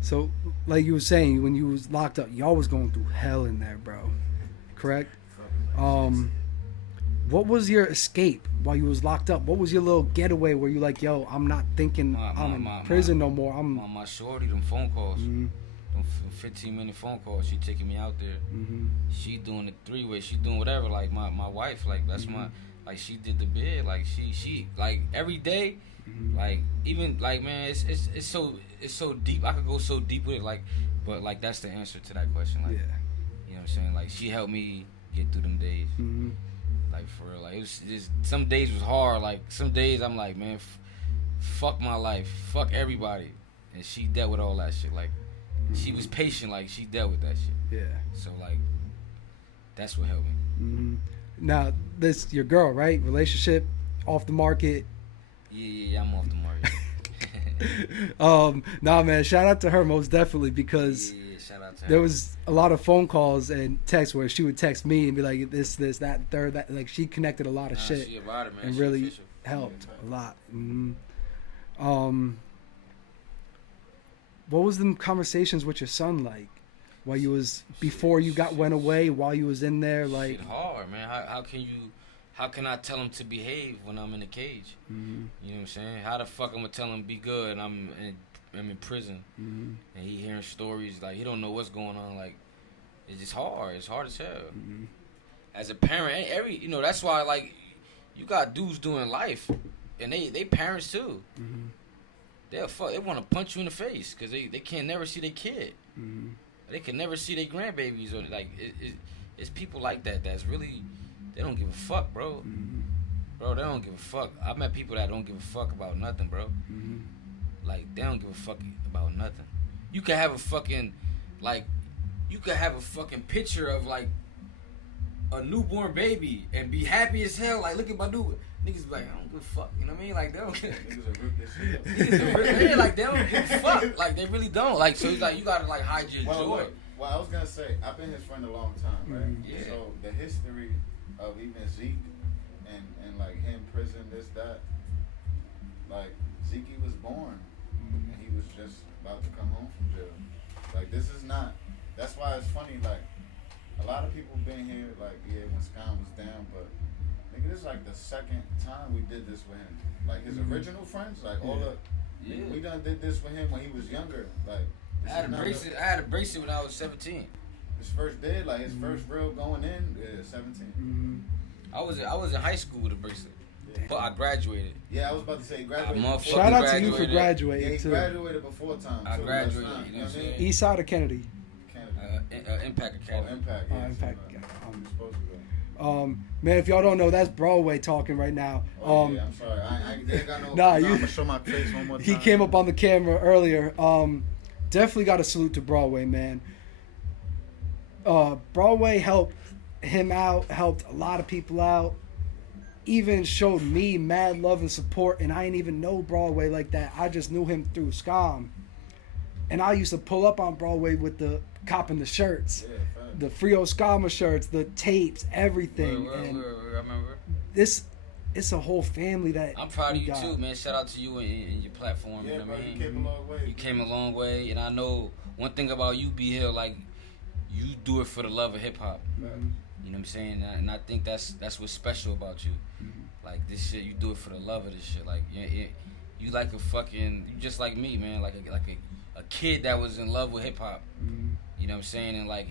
So like you were saying, when you was locked up, y'all was going through hell in there, bro. Correct? What was your escape while you was locked up? What was your little getaway where you like, yo, I'm not thinking I'm in prison no more. I'm my shorty, them phone calls. Them 15-minute phone calls. She taking me out there. She doing the 3-way. She doing whatever. Like, my wife, like, that's my, like, she did the bid. Like, she like, every day, like, even, like, man, it's so deep. I could go so deep with it, like, but like, that's the answer to that question. Like, you know what I'm saying? Like, she helped me get through them days. Like, for real. Like, it was just, some days was hard. Like, some days I'm like, man, fuck my life, fuck everybody, and she dealt with all that shit. Like, she was patient. Like, she dealt with that shit. Yeah. So like, That's what helped me. Mm-hmm. Now, this your girl, right? Relationship off the market. Yeah, I'm off the market. Nah, man, shout out to her most definitely because Shout out to her. there was a lot of phone calls and texts where she would text me and be like, this, that, third, that. Like she connected a lot of shit She about it, man. and She really official. helped a lot. What was the conversations with your son like while you was before you went away? While you was in there, like shit hard, man. How can I tell him to behave when I'm in the cage? Mm-hmm. You know what I'm saying? How the fuck I'm gonna tell him be good and I'm in prison and he hearing stories like he don't know what's going on. Like it's just hard. It's hard as hell. As a parent, that's why like you got dudes doing life and they parents too. They want to punch you in the face because they can't never see their kid. They can never see their grandbabies or like it's people like that that's really. They don't give a fuck, bro. Bro, they don't give a fuck. I met people that don't give a fuck about nothing, bro. Like, they don't give a fuck about nothing. You could have a fucking picture of, like, a newborn baby and be happy as hell. Like, look at my new... Niggas be like, I don't give a fuck. You know what I mean? Like, they don't... They don't give a fuck. Like, they really don't. Like, so it's like, you gotta, like, hide your joy. Well, I was gonna say, I've been his friend a long time, right? Yeah. So, the history of even Zeke and like him, prison, this, that. Like, Zeke was born and he was just about to come home from jail. Like, this is not, that's why it's funny, like, a lot of people been here, like, yeah, when Scam was down, but nigga, this is like the second time we did this with him. Like, his original friends, like, we done did this with him when he was younger. Like, I had a bracelet when I was 17. His first day, like his first real going in, 17. I was in high school with a bracelet, but I graduated. Yeah, I was about to say he graduated. Shout out to you for graduating Yeah, he too. graduated before time. I too. graduated. Not, You know what I'm saying? East Side of Kennedy. Canada. Impact Academy. Oh, Impact. Oh, Yeah, Impact. I'm supposed to go. Man, if y'all don't know, that's Broadway talking right now. Yeah, I'm sorry. I ain't got no. Nah, I'm gonna show my face one more time. He came up on the camera earlier. Definitely got to salute to Broadway, man. Broadway helped him out, helped a lot of people out, even showed me mad love and support, and I didn't even know Broadway like that. I just knew him through Scam. And I used to pull up on Broadway with copping the shirts, the free Oskama shirts, the tapes, everything. I remember. It's a whole family that I'm proud of you got. too, man. Shout out to you and your platform. Yeah, you know bro, what I mean? you came a long way. You came a long way, and I know one thing about you, B Hill, like you do it for the love of hip hop. You know what I'm saying? And I think that's what's special about you. Like this shit, you do it for the love of this shit. Like you like you just like me, man. Like a kid that was in love with hip hop. You know what I'm saying? And like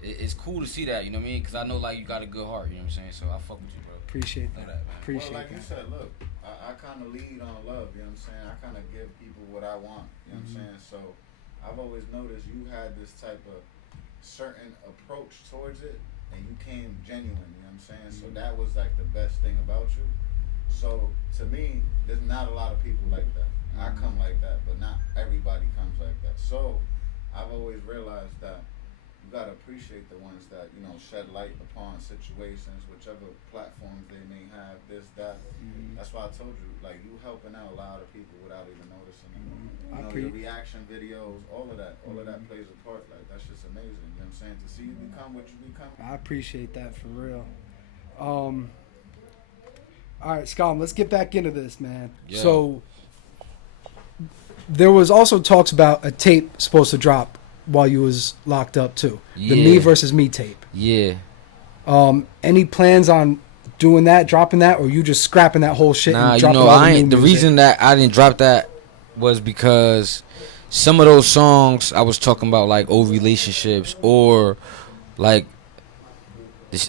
it's cool to see that. You know what I mean? Because I know like you got a good heart. You know what I'm saying? So I fuck with you, bro. Appreciate that. Man. Appreciate like that. you said, look, I kind of lead on love, you know what I'm saying? I kind of give people what I want, you know what I'm saying? So I've always noticed you had this type of certain approach towards it, and you came genuine, you know what I'm saying? So that was like the best thing about you. So to me, there's not a lot of people like that. I come like that, but not everybody comes like that. So I've always realized that you gotta appreciate the ones that, you know, shed light upon situations, whichever platforms they may have, this, that. That's why I told you, like, you helping out a lot of people without even noticing it. You know, your reaction videos, all of that plays a part. Like, that's just amazing. You know what I'm saying? To see you become what you become. I appreciate that for real. All right, Scott, let's get back into this, man. Yeah. So there was also talks about a tape supposed to drop while you was locked up too. The Me versus Me tape. Yeah. Any plans on doing that, dropping that, or you just scrapping that whole shit? Nah, and you dropping know, all I the ain't. new The music? reason that I didn't drop that was because some of those songs I was talking about, like old relationships, or like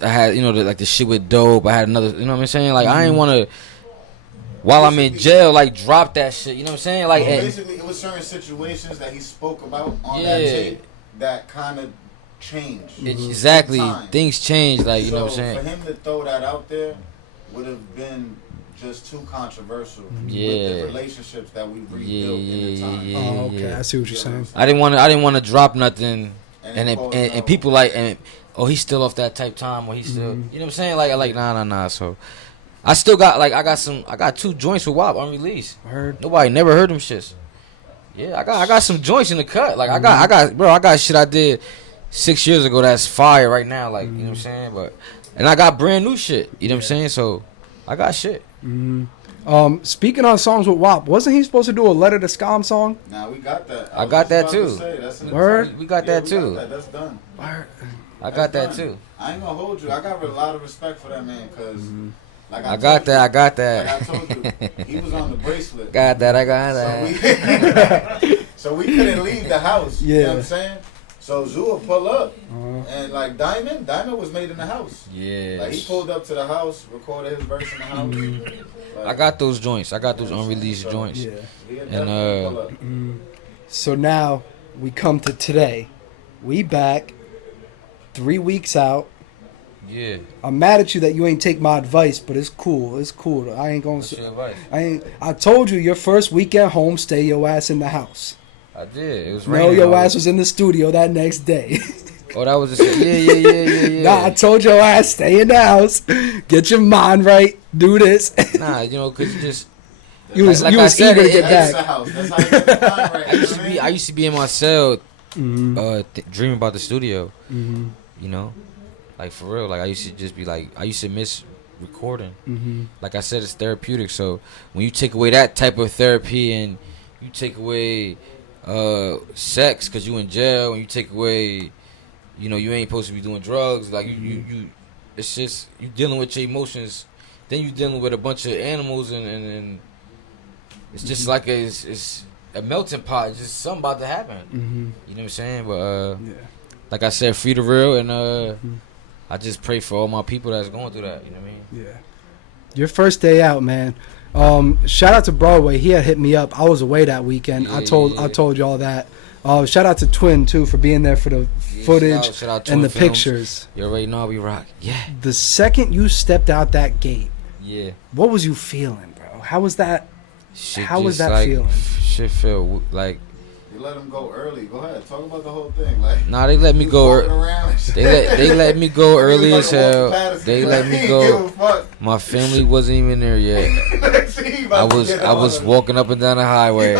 I had, you know, the shit with Dope. I had another, you know what I'm saying? Like I ain't want to, while I'm in jail, like drop that shit. You know what I'm saying? Like basically, it was certain situations that he spoke about on that tape that kind of changed. Exactly, things change. Like you know what I'm saying? For him to throw that out there would have been just too controversial. With the relationships that we rebuilt in the time. Oh, okay, I see what you're saying. I didn't want to drop nothing. and people like he's still off that type time, or he's still, you know what I'm saying? Like nah. So I still got I got 2 joints with WAP unreleased. Nobody never heard them shits. Yeah, I got some joints in the cut. Like I got shit I did 6 years ago that's fire right now. Like you know what I'm saying? And I got brand new shit. You know what I'm saying? So I got shit. Speaking on songs with WAP, wasn't he supposed to do a Letter to Scam song? Nah, we got that. I got that too. Word? We got that too. That's done. Word. I got that too. I ain't gonna hold you. I got a lot of respect for that man, cause like I got that. Like I told you, he was on the bracelet. I got that. So we couldn't leave the house. Yeah. You know what I'm saying? So Zoo would pull up, and like Diamond was made in the house. Yeah. Like he pulled up to the house, recorded his verse in the house. Like, I got those joints. I got those unreleased joints. Yeah. And So now we come to today. We back 3 weeks out. Yeah. I'm mad at you that you ain't take my advice, but it's cool. It's cool. I ain't gonna. What's your advice? I told you your first weekend home, stay your ass in the house. I did. It was No, raining. your ass was in the studio that next day. Oh, that was yeah. Nah, I told your ass stay in the house, get your mind right, do this. Nah, you know, cause you just. You was I said, eager to get that's back. the house. That's how you get the mind right. I used to be in my cell, dreaming about the studio. You know, like for real. Like I used to just be like, I used to miss recording. Like I said, it's therapeutic. So when you take away that type of therapy and you take away sex because you in jail, and you take away, you know, you ain't supposed to be doing drugs. Like you it's just you dealing with your emotions. Then you dealing with a bunch of animals and it's just like it's a melting pot. It's just something about to happen. You know what I'm saying? But like I said, free the real, and I just pray for all my people that's going through that. You know what I mean? Yeah. Your first day out, man. Shout out to Broadway. He had hit me up. I was away that weekend. I told y'all that. Shout out to Twin too for being there for the footage shout out and the Twin Films. pictures. You already know we rock. Yeah. The second you stepped out that gate, what was you feeling, bro? How was that? Shit How was just that feeling? Shit felt like. You let him go early. Go ahead, talk about the whole thing. Like, nah, they let me go. They let me go early as hell. They let me go. My family wasn't even there yet. I was walking up and down the highway.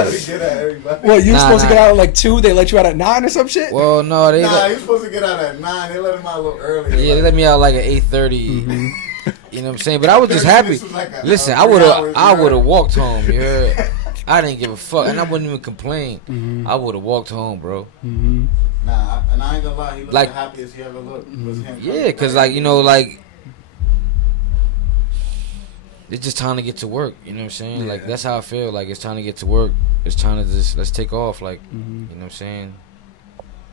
Well, you were supposed to get out at like 2. They let you out at 9 or some shit. Well, no, you supposed to get out at 9. They let him out a little earlier. Yeah, they let me out like at 8:30. You know what I'm saying? But I was just happy. Listen, I would have walked home. You heard? I didn't give a fuck, and I wouldn't even complain. I would have walked home, bro. Nah, and I ain't gonna lie, he looked like, the happiest he ever looked. Was him. Yeah, cause like you know, like it's just time to get to work. You know what I'm saying? Like that's how I feel. Like it's time to get to work. It's time to just let's take off. Like you know what I'm saying?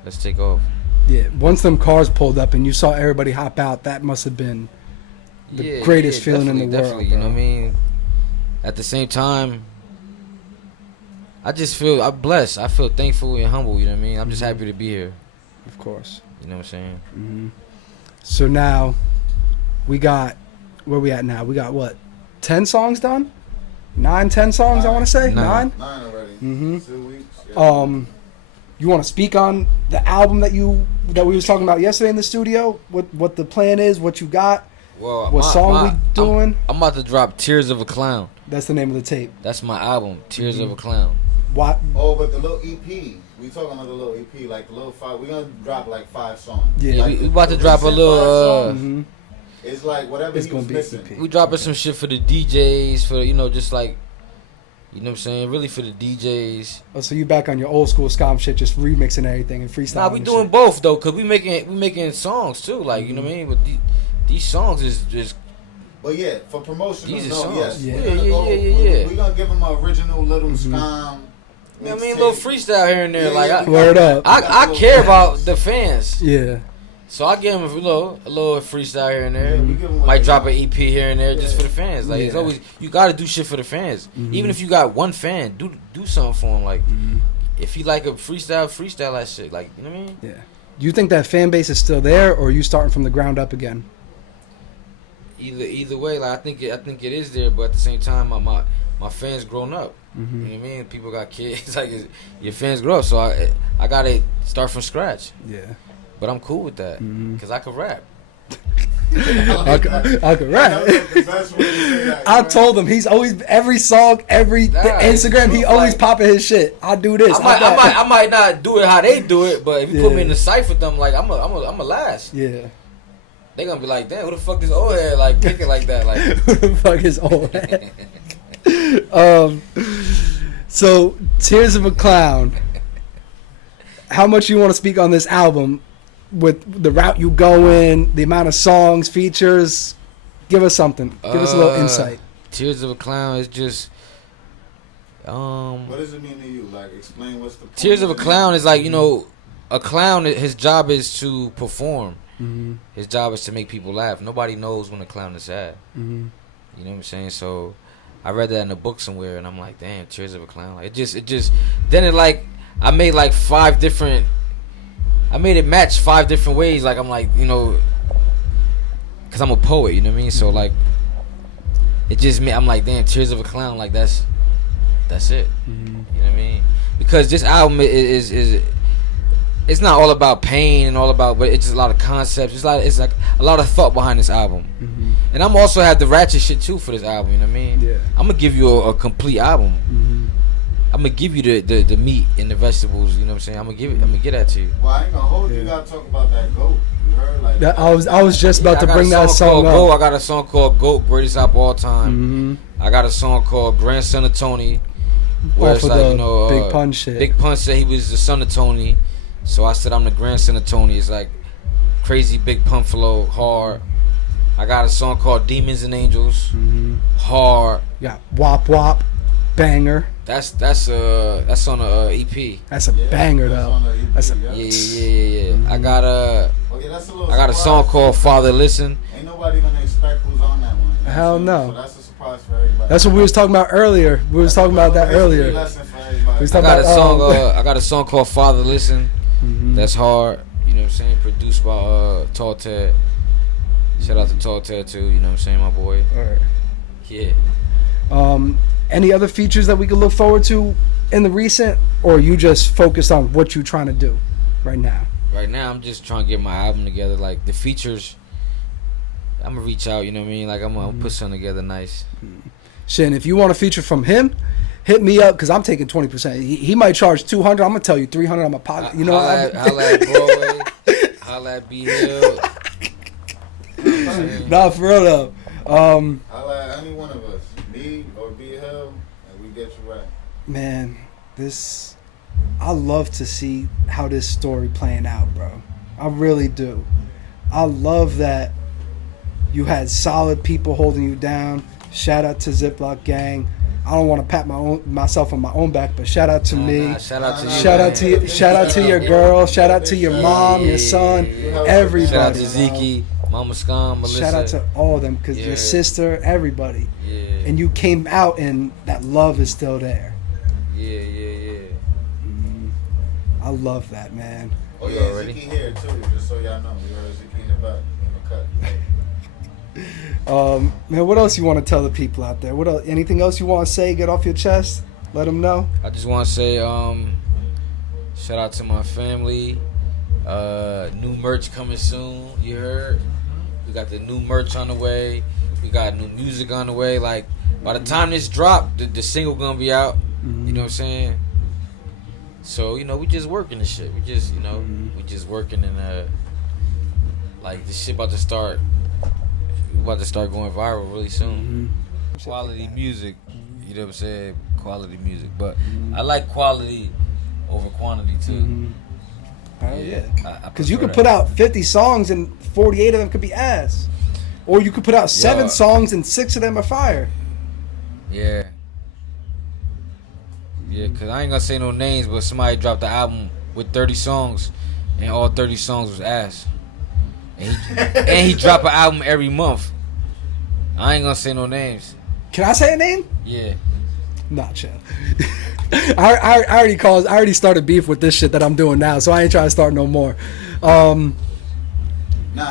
Let's take off. Yeah. Once them cars pulled up and you saw everybody hop out, that must have been the greatest feeling in the world. You know what I mean? At the same time, I just feel I'm blessed. I feel thankful and humble. You know what I mean? I'm just happy to be here. Of course. You know what I'm saying? So now we got where we at now? We got what? 10 songs done? 9, 10 songs? I want to say 9. 9 already. 2 weeks. Yeah. You want to speak on the album that we was talking about yesterday in the studio? What the plan is? What you got? Well, what song we doing? I'm about to drop "Tears of a Clown." That's the name of the tape. That's my album, "Tears of a Clown." What? Oh, but the little EP. We talking about the little EP, like the little 5. We're gonna drop like 5 songs. Yeah, like we about to drop a little. It's like whatever it's he gonna was be missing. EP. We dropping some shit for the DJs, for just like, you know what I'm saying, really for the DJs. Oh, so you back on your old school scam shit, just remixing everything and freestyling? Nah, we doing shit. both though, cause we making songs too, like you know what I mean. But these songs is just. But yeah, for promotion, These are songs. yes, Yeah. We're gonna give them a original little scam. You know what I mean, a little freestyle here and there. I care about the fans. Yeah. So I give them a little freestyle here and there. Might drop an EP here and there just for the fans. Like it's always you got to do shit for the fans. Even if you got one fan, do something for him. Like if he like a freestyle that shit. Like you know what I mean? Yeah. Do you think that fan base is still there, or are you starting from the ground up again? Either way, like I think it is there, but at the same time, my fans grown up. You know what I mean? People got kids. Like your fans grow up, so I gotta start from scratch. Yeah. But I'm cool with that because I can rap. I could rap. I told him he's always every song, Instagram. He always popping his shit. I do this. I might not do it how they do it, but if you put me in the cypher with them, like I'm a last. Yeah. They gonna be like, damn, who the fuck is old head like thinking like that? Like who the fuck is old head? So Tears of a Clown. How much you want to speak on this album? With the route you go in, the amount of songs, features, give us something. Give us a little insight. Tears of a Clown is just. What does it mean to you? Like, explain what's the point. Tears of a Clown is like, you know, a clown. His job is to perform. His job is to make people laugh. Nobody knows when a clown is sad. You know what I'm saying? So, I read that in a book somewhere, and I'm like, damn, Tears of a Clown. Like, it just. Then it like I made like 5 different. I made it match 5 different ways. Like, I'm like, you know, because I'm a poet, you know what I mean? So, like, it just me. I'm like, damn, Tears of a Clown. Like, that's it. You know what I mean? Because this album is it's not all about pain and all about, but it's just a lot of concepts. It's like a lot of thought behind this album. And I'm also had the ratchet shit, too, for this album, you know what I mean? Yeah. I'm going to give you a complete album. I'm gonna give you the meat and the vegetables. You know what I'm saying? I'm gonna get that to you. Well, I ain't gonna hold you. You gotta talk about that goat. You heard like that, I was just about to bring that song up. Goat. I got a song called Goat, greatest album of all time. I got a song called Grandson of Tony, where it's like, you know, Big Pun shit. Big Pun said he was the son of Tony, so I said I'm the grandson of Tony. It's like crazy Big Pun flow, hard. I got a song called Demons and Angels, hard. Yeah, Wop Wop, banger. That's on a EP. That's a banger though. That's yeah. I got a song called Father Listen. Ain't nobody gonna expect who's on that one. Hell no. So that's a surprise for everybody. That's what we was talking about earlier. We was talking about that earlier. I got a song called Father Listen. That's hard. You know what I'm saying? Produced by Tall Ted. Shout out to Tall Ted too. You know what I'm saying, my boy. All right. Yeah. Any other features that we could look forward to in the recent, or are you just focused on what you're trying to do right now? Right now, I'm just trying to get my album together. Like, the features, I'm going to reach out, you know what I mean? Like, I'm going to put something together nice. Shit, and if you want a feature from him, hit me up, because I'm taking 20%. He might charge $200. I'm going to tell you $300 on my pocket. You know Holla at Broadway. Holla at B Hill. Nah, for real, though. Holla at any one of us. Me or B Hill, and we get you right. Man, I love to see how this story playing out, bro. I really do. I love that you had solid people holding you down. Shout out to Ziploc Gang. I don't want to pat myself on my own back, but shout out to me. Shout out to you. Shout out to your girl. Shout out to your mom, your son, everybody. Shout out to Zeke, Mama Scum, Melissa. Shout out to all of them, because your sister, everybody. Yeah. And you came out, and that love is still there. Yeah. I love that, man. Oh yeah, Zeke here too. Just so y'all know, we heard Zeke in the back in the cut. Man, what else you want to tell the people out there? What else, anything else you want to say? Get off your chest. Let them know. I just want to say, shout out to my family. New merch coming soon. You heard? We got the new merch on the way. We got new music on the way. Like, by the time this drop, the single gonna be out. You know what I'm saying? So, you know, we just working this shit. We just, you know, we just working, and like, this shit about to start. We about to start going viral really soon. Quality music, you know what I'm saying? Quality music, but I like quality over quantity too. Hell yeah. Because you could put out 50 songs and 48 of them could be ass. Or you could put out 7 songs and 6 of them are fire. Yeah. Yeah, because I ain't going to say no names, but somebody dropped the album with 30 songs, and all 30 songs was ass. And he drop an album every month. I ain't going to say no names. Can I say a name? Yeah. Nah, chill. I already started beef with this shit that I'm doing now, so I ain't trying to start no more. Nah,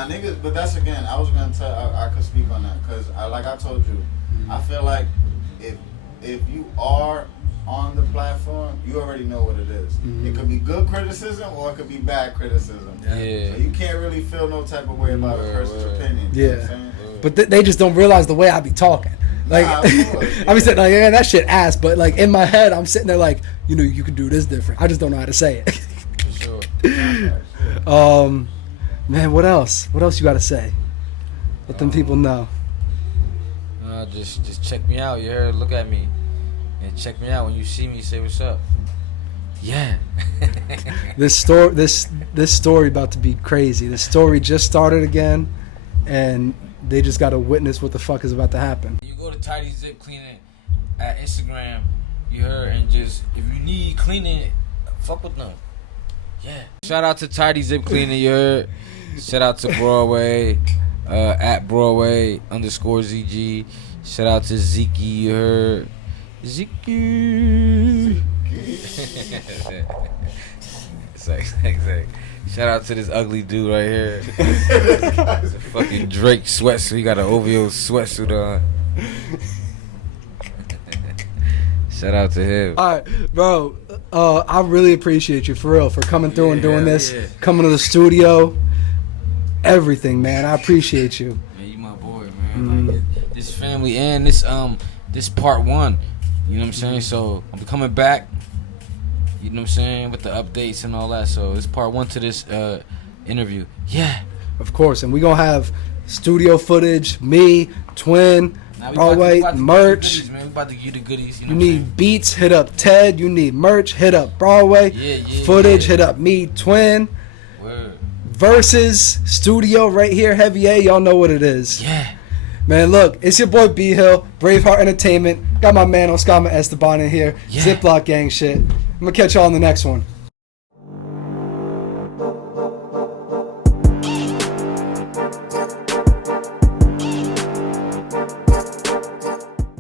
niggas, but that's again, I was gonna tell, I could speak on that, because like I told you, I feel like if if you are on the platform, you already know what it is. It could be good criticism or it could be bad criticism. Yeah. So you can't really feel no type of way about a person's opinion. You know what I'm saying? But they just don't realize the way I be talking. Like, Nah, of course, I be sitting like, yeah, that shit ass. But like in my head, I'm sitting there like, you know, you can do this different. I just don't know how to say it. For sure. Man, what else? What else you got to say? Let them people know. Just check me out. You heard? Look at me, and check me out when you see me. Say what's up. Yeah. This story about to be crazy. The story just started again, and they just got to witness what the fuck is about to happen. You go to Tidy Zip Cleaning at Instagram. You heard? And just if you need cleaning, fuck with them. Yeah. Shout out to Tidy Zip Cleaning. You heard? Shout out to Broadway. At Broadway_ZG. Shout out to Zeke, you heard? Zeke. Exactly. Shout out to this ugly dude right here. It's a fucking Drake sweatsuit. He got an OVO sweatsuit on. Shout out to him. All right, bro. I really appreciate you for real for coming through and doing this, coming to the studio. Everything, man. I appreciate you. Man, you my boy, man. Like, this family and this part one. You know what I'm saying? So I'm coming back. You know what I'm saying, with the updates and all that. So it's part one to this interview. Yeah. Of course, and we gonna have studio footage, me, Twin, Broadway, merch. We about to give you the goodies. You know need beats, hit up Ted. You need merch, hit up Broadway. Footage, hit up me, Twin. Word. Versus studio right here, Heavy A. Y'all know what it is. Yeah. Man, look, it's your boy B Hill, Braveheart Entertainment. Got my man Oskama Esteban in here. Ziploc Gang shit. I'm gonna catch y'all on the next one.